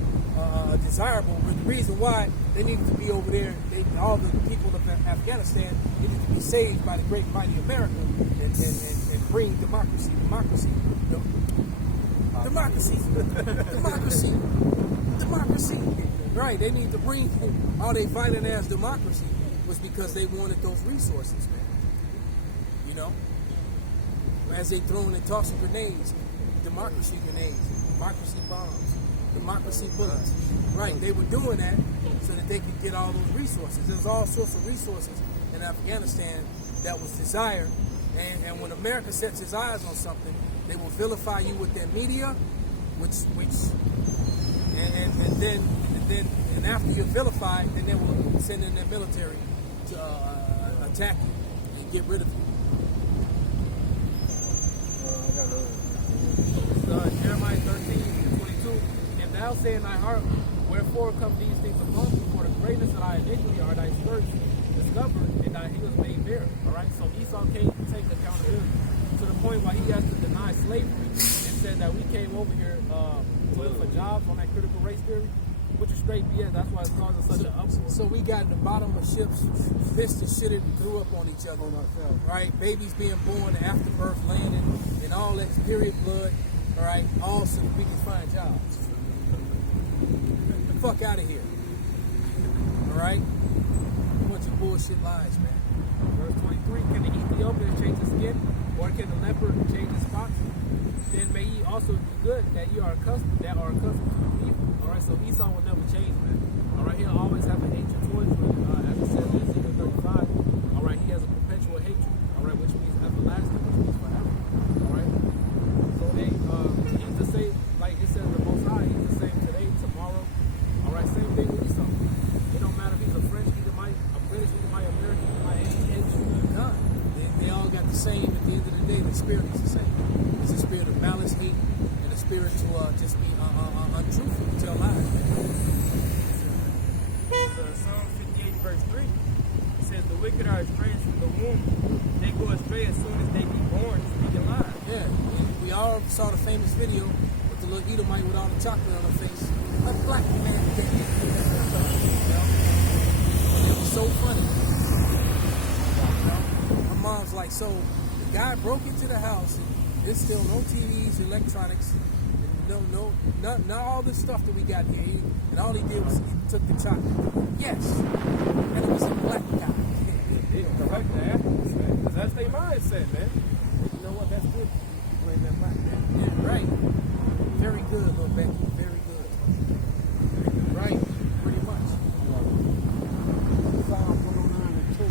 desirable, but the reason why they needed to be over there, all the people of Afghanistan needed to be saved by the great mighty America and bring democracy. Right, they need to bring all they fighting as democracy was because they wanted those resources, man. You know? As they throwing and tossing grenades, democracy bombs, democracy bullets. Right, they were doing that so that they could get all those resources. There's all sorts of resources in Afghanistan that was desired, and when America sets its eyes on something, they will vilify you with their media, and after you're vilified, then they will send in their military to attack you and get rid of you. Jeremiah 13:22. If thou say in thy heart, wherefore come these things upon thee? For the greatness of thy iniquity are thy skirts discovered, and thy heels made bare. All right, so Esau came to take accountability to the point where he has to deny slavery and said that we came over here to look for jobs on that critical race theory, which is straight BS. That's why it's causing such an uproar. So we got in the bottom of ships, pissed and shitted and threw up on each other. Right? Babies being born, afterbirth landing, and all that period blood. All right? All so that we can find jobs. Get the fuck out of here. All right? A bunch of bullshit lies, man. Verse 23, can the Ethiopian change his skin, or can the leopard change his spots? Then may ye also do good that ye are accustomed to evil. All right, so Esau will never change, man. All right, he'll always have an hatred towards you. As it says in Ezekiel 35, all right, he has a perpetual hatred, all right, which means everlasting, which means forever. All right, so he's the same, like it says the Most High, he's the same today, tomorrow. All right, same thing with Esau. It don't matter if he's a French, Edomite, a British, Edomite, American, Edomite, None. They all got the same. At the end of the day, the spirit is the same. It's a spirit of malice, hate, and a spirit to just be untruthful, to tell lies. So Psalm 58 verse 3, it says, the wicked are estranged from the womb. They go astray as soon as they be born, speaking lies. Yeah, and we all saw the famous video with the little Edomite with all the chocolate on her face. A black man thing. It was so funny. My mom's like, so the guy broke into the house, and there's still no TVs, electronics, not all this stuff that we got here. And all he did was he took the chocolate. Yes, and it was a black guy. They correct the athletes, man. Because that's their mindset, man. You know what? That's good. You blame that black man. Yeah, right. Very good, little Becky. Very good. Right, pretty much. Psalm 109:2.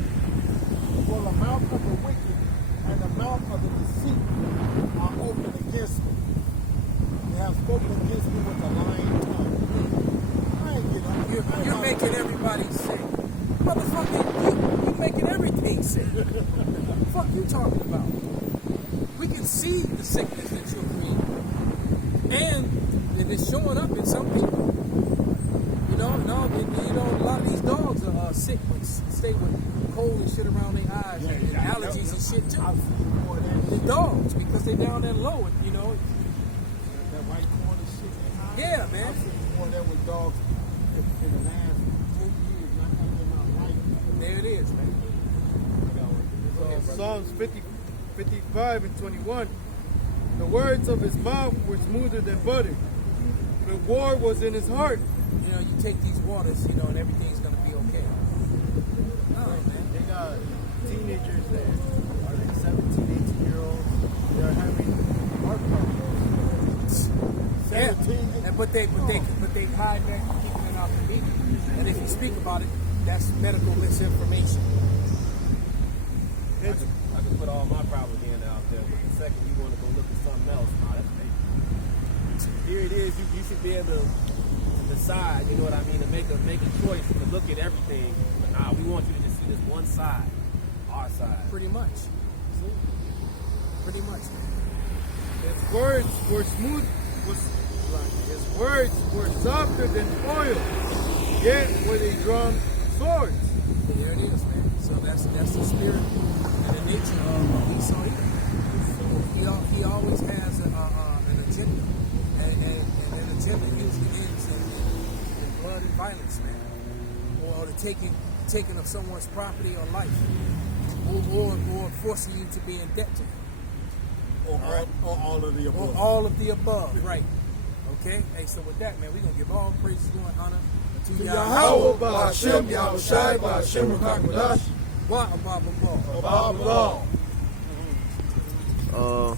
For the mouth of the wicked and the mouth of the deceit are open against me. They have spoken against me with a lying tongue. I ain't get up. You're making everybody sick. Motherfucker, you're making everything sick. What the fuck you talking about? We can see the sickness that you're creating. And it's showing up in some people. You know, a lot of these dogs are sick with stay with cold and shit around their eyes and allergies and shit too. The dogs, because they're down there low, you know. That white corn and shit. Yeah, man. I've seen more that with dogs in the last 10 years, not in my life. There it is, man. Psalms 55 and 21. The words of his mouth were smoother than butter. The war was in his heart. You know, you take these waters, you know, and everything's going to be okay. No, man. They got teenagers there, are like 17, 18-year-olds. They're having heart problems. Yeah, 17. and but they hide that, keeping it out the media. And if you speak about it, that's medical misinformation. I can put all my propaganda out there, but the second you want to go look at something else, nah, that's fake. Here it is. You should be able to decide. You know what I mean? To make a choice to look at everything. But nah, we want you to just see this one side, our side. Pretty much. Pretty much. His words were smooth, his words were softer than oil, yet were they drawn swords. There it is, man. So that's the spirit and the nature of Esau Edom. So he always has an agenda, and an agenda ends in blood and violence, man, or the taking of someone's property or life, or forcing you to be in debt to him. Or all of the above. Or all of the above, right. Okay? Hey, so with that, man, we're going to give all praises, glory, and honor to Yahweh, Ba'Hashem, Yahushai, Ba'Hashem, Ruach HaKodesh, Wa Abba Baba. Abba, Abba.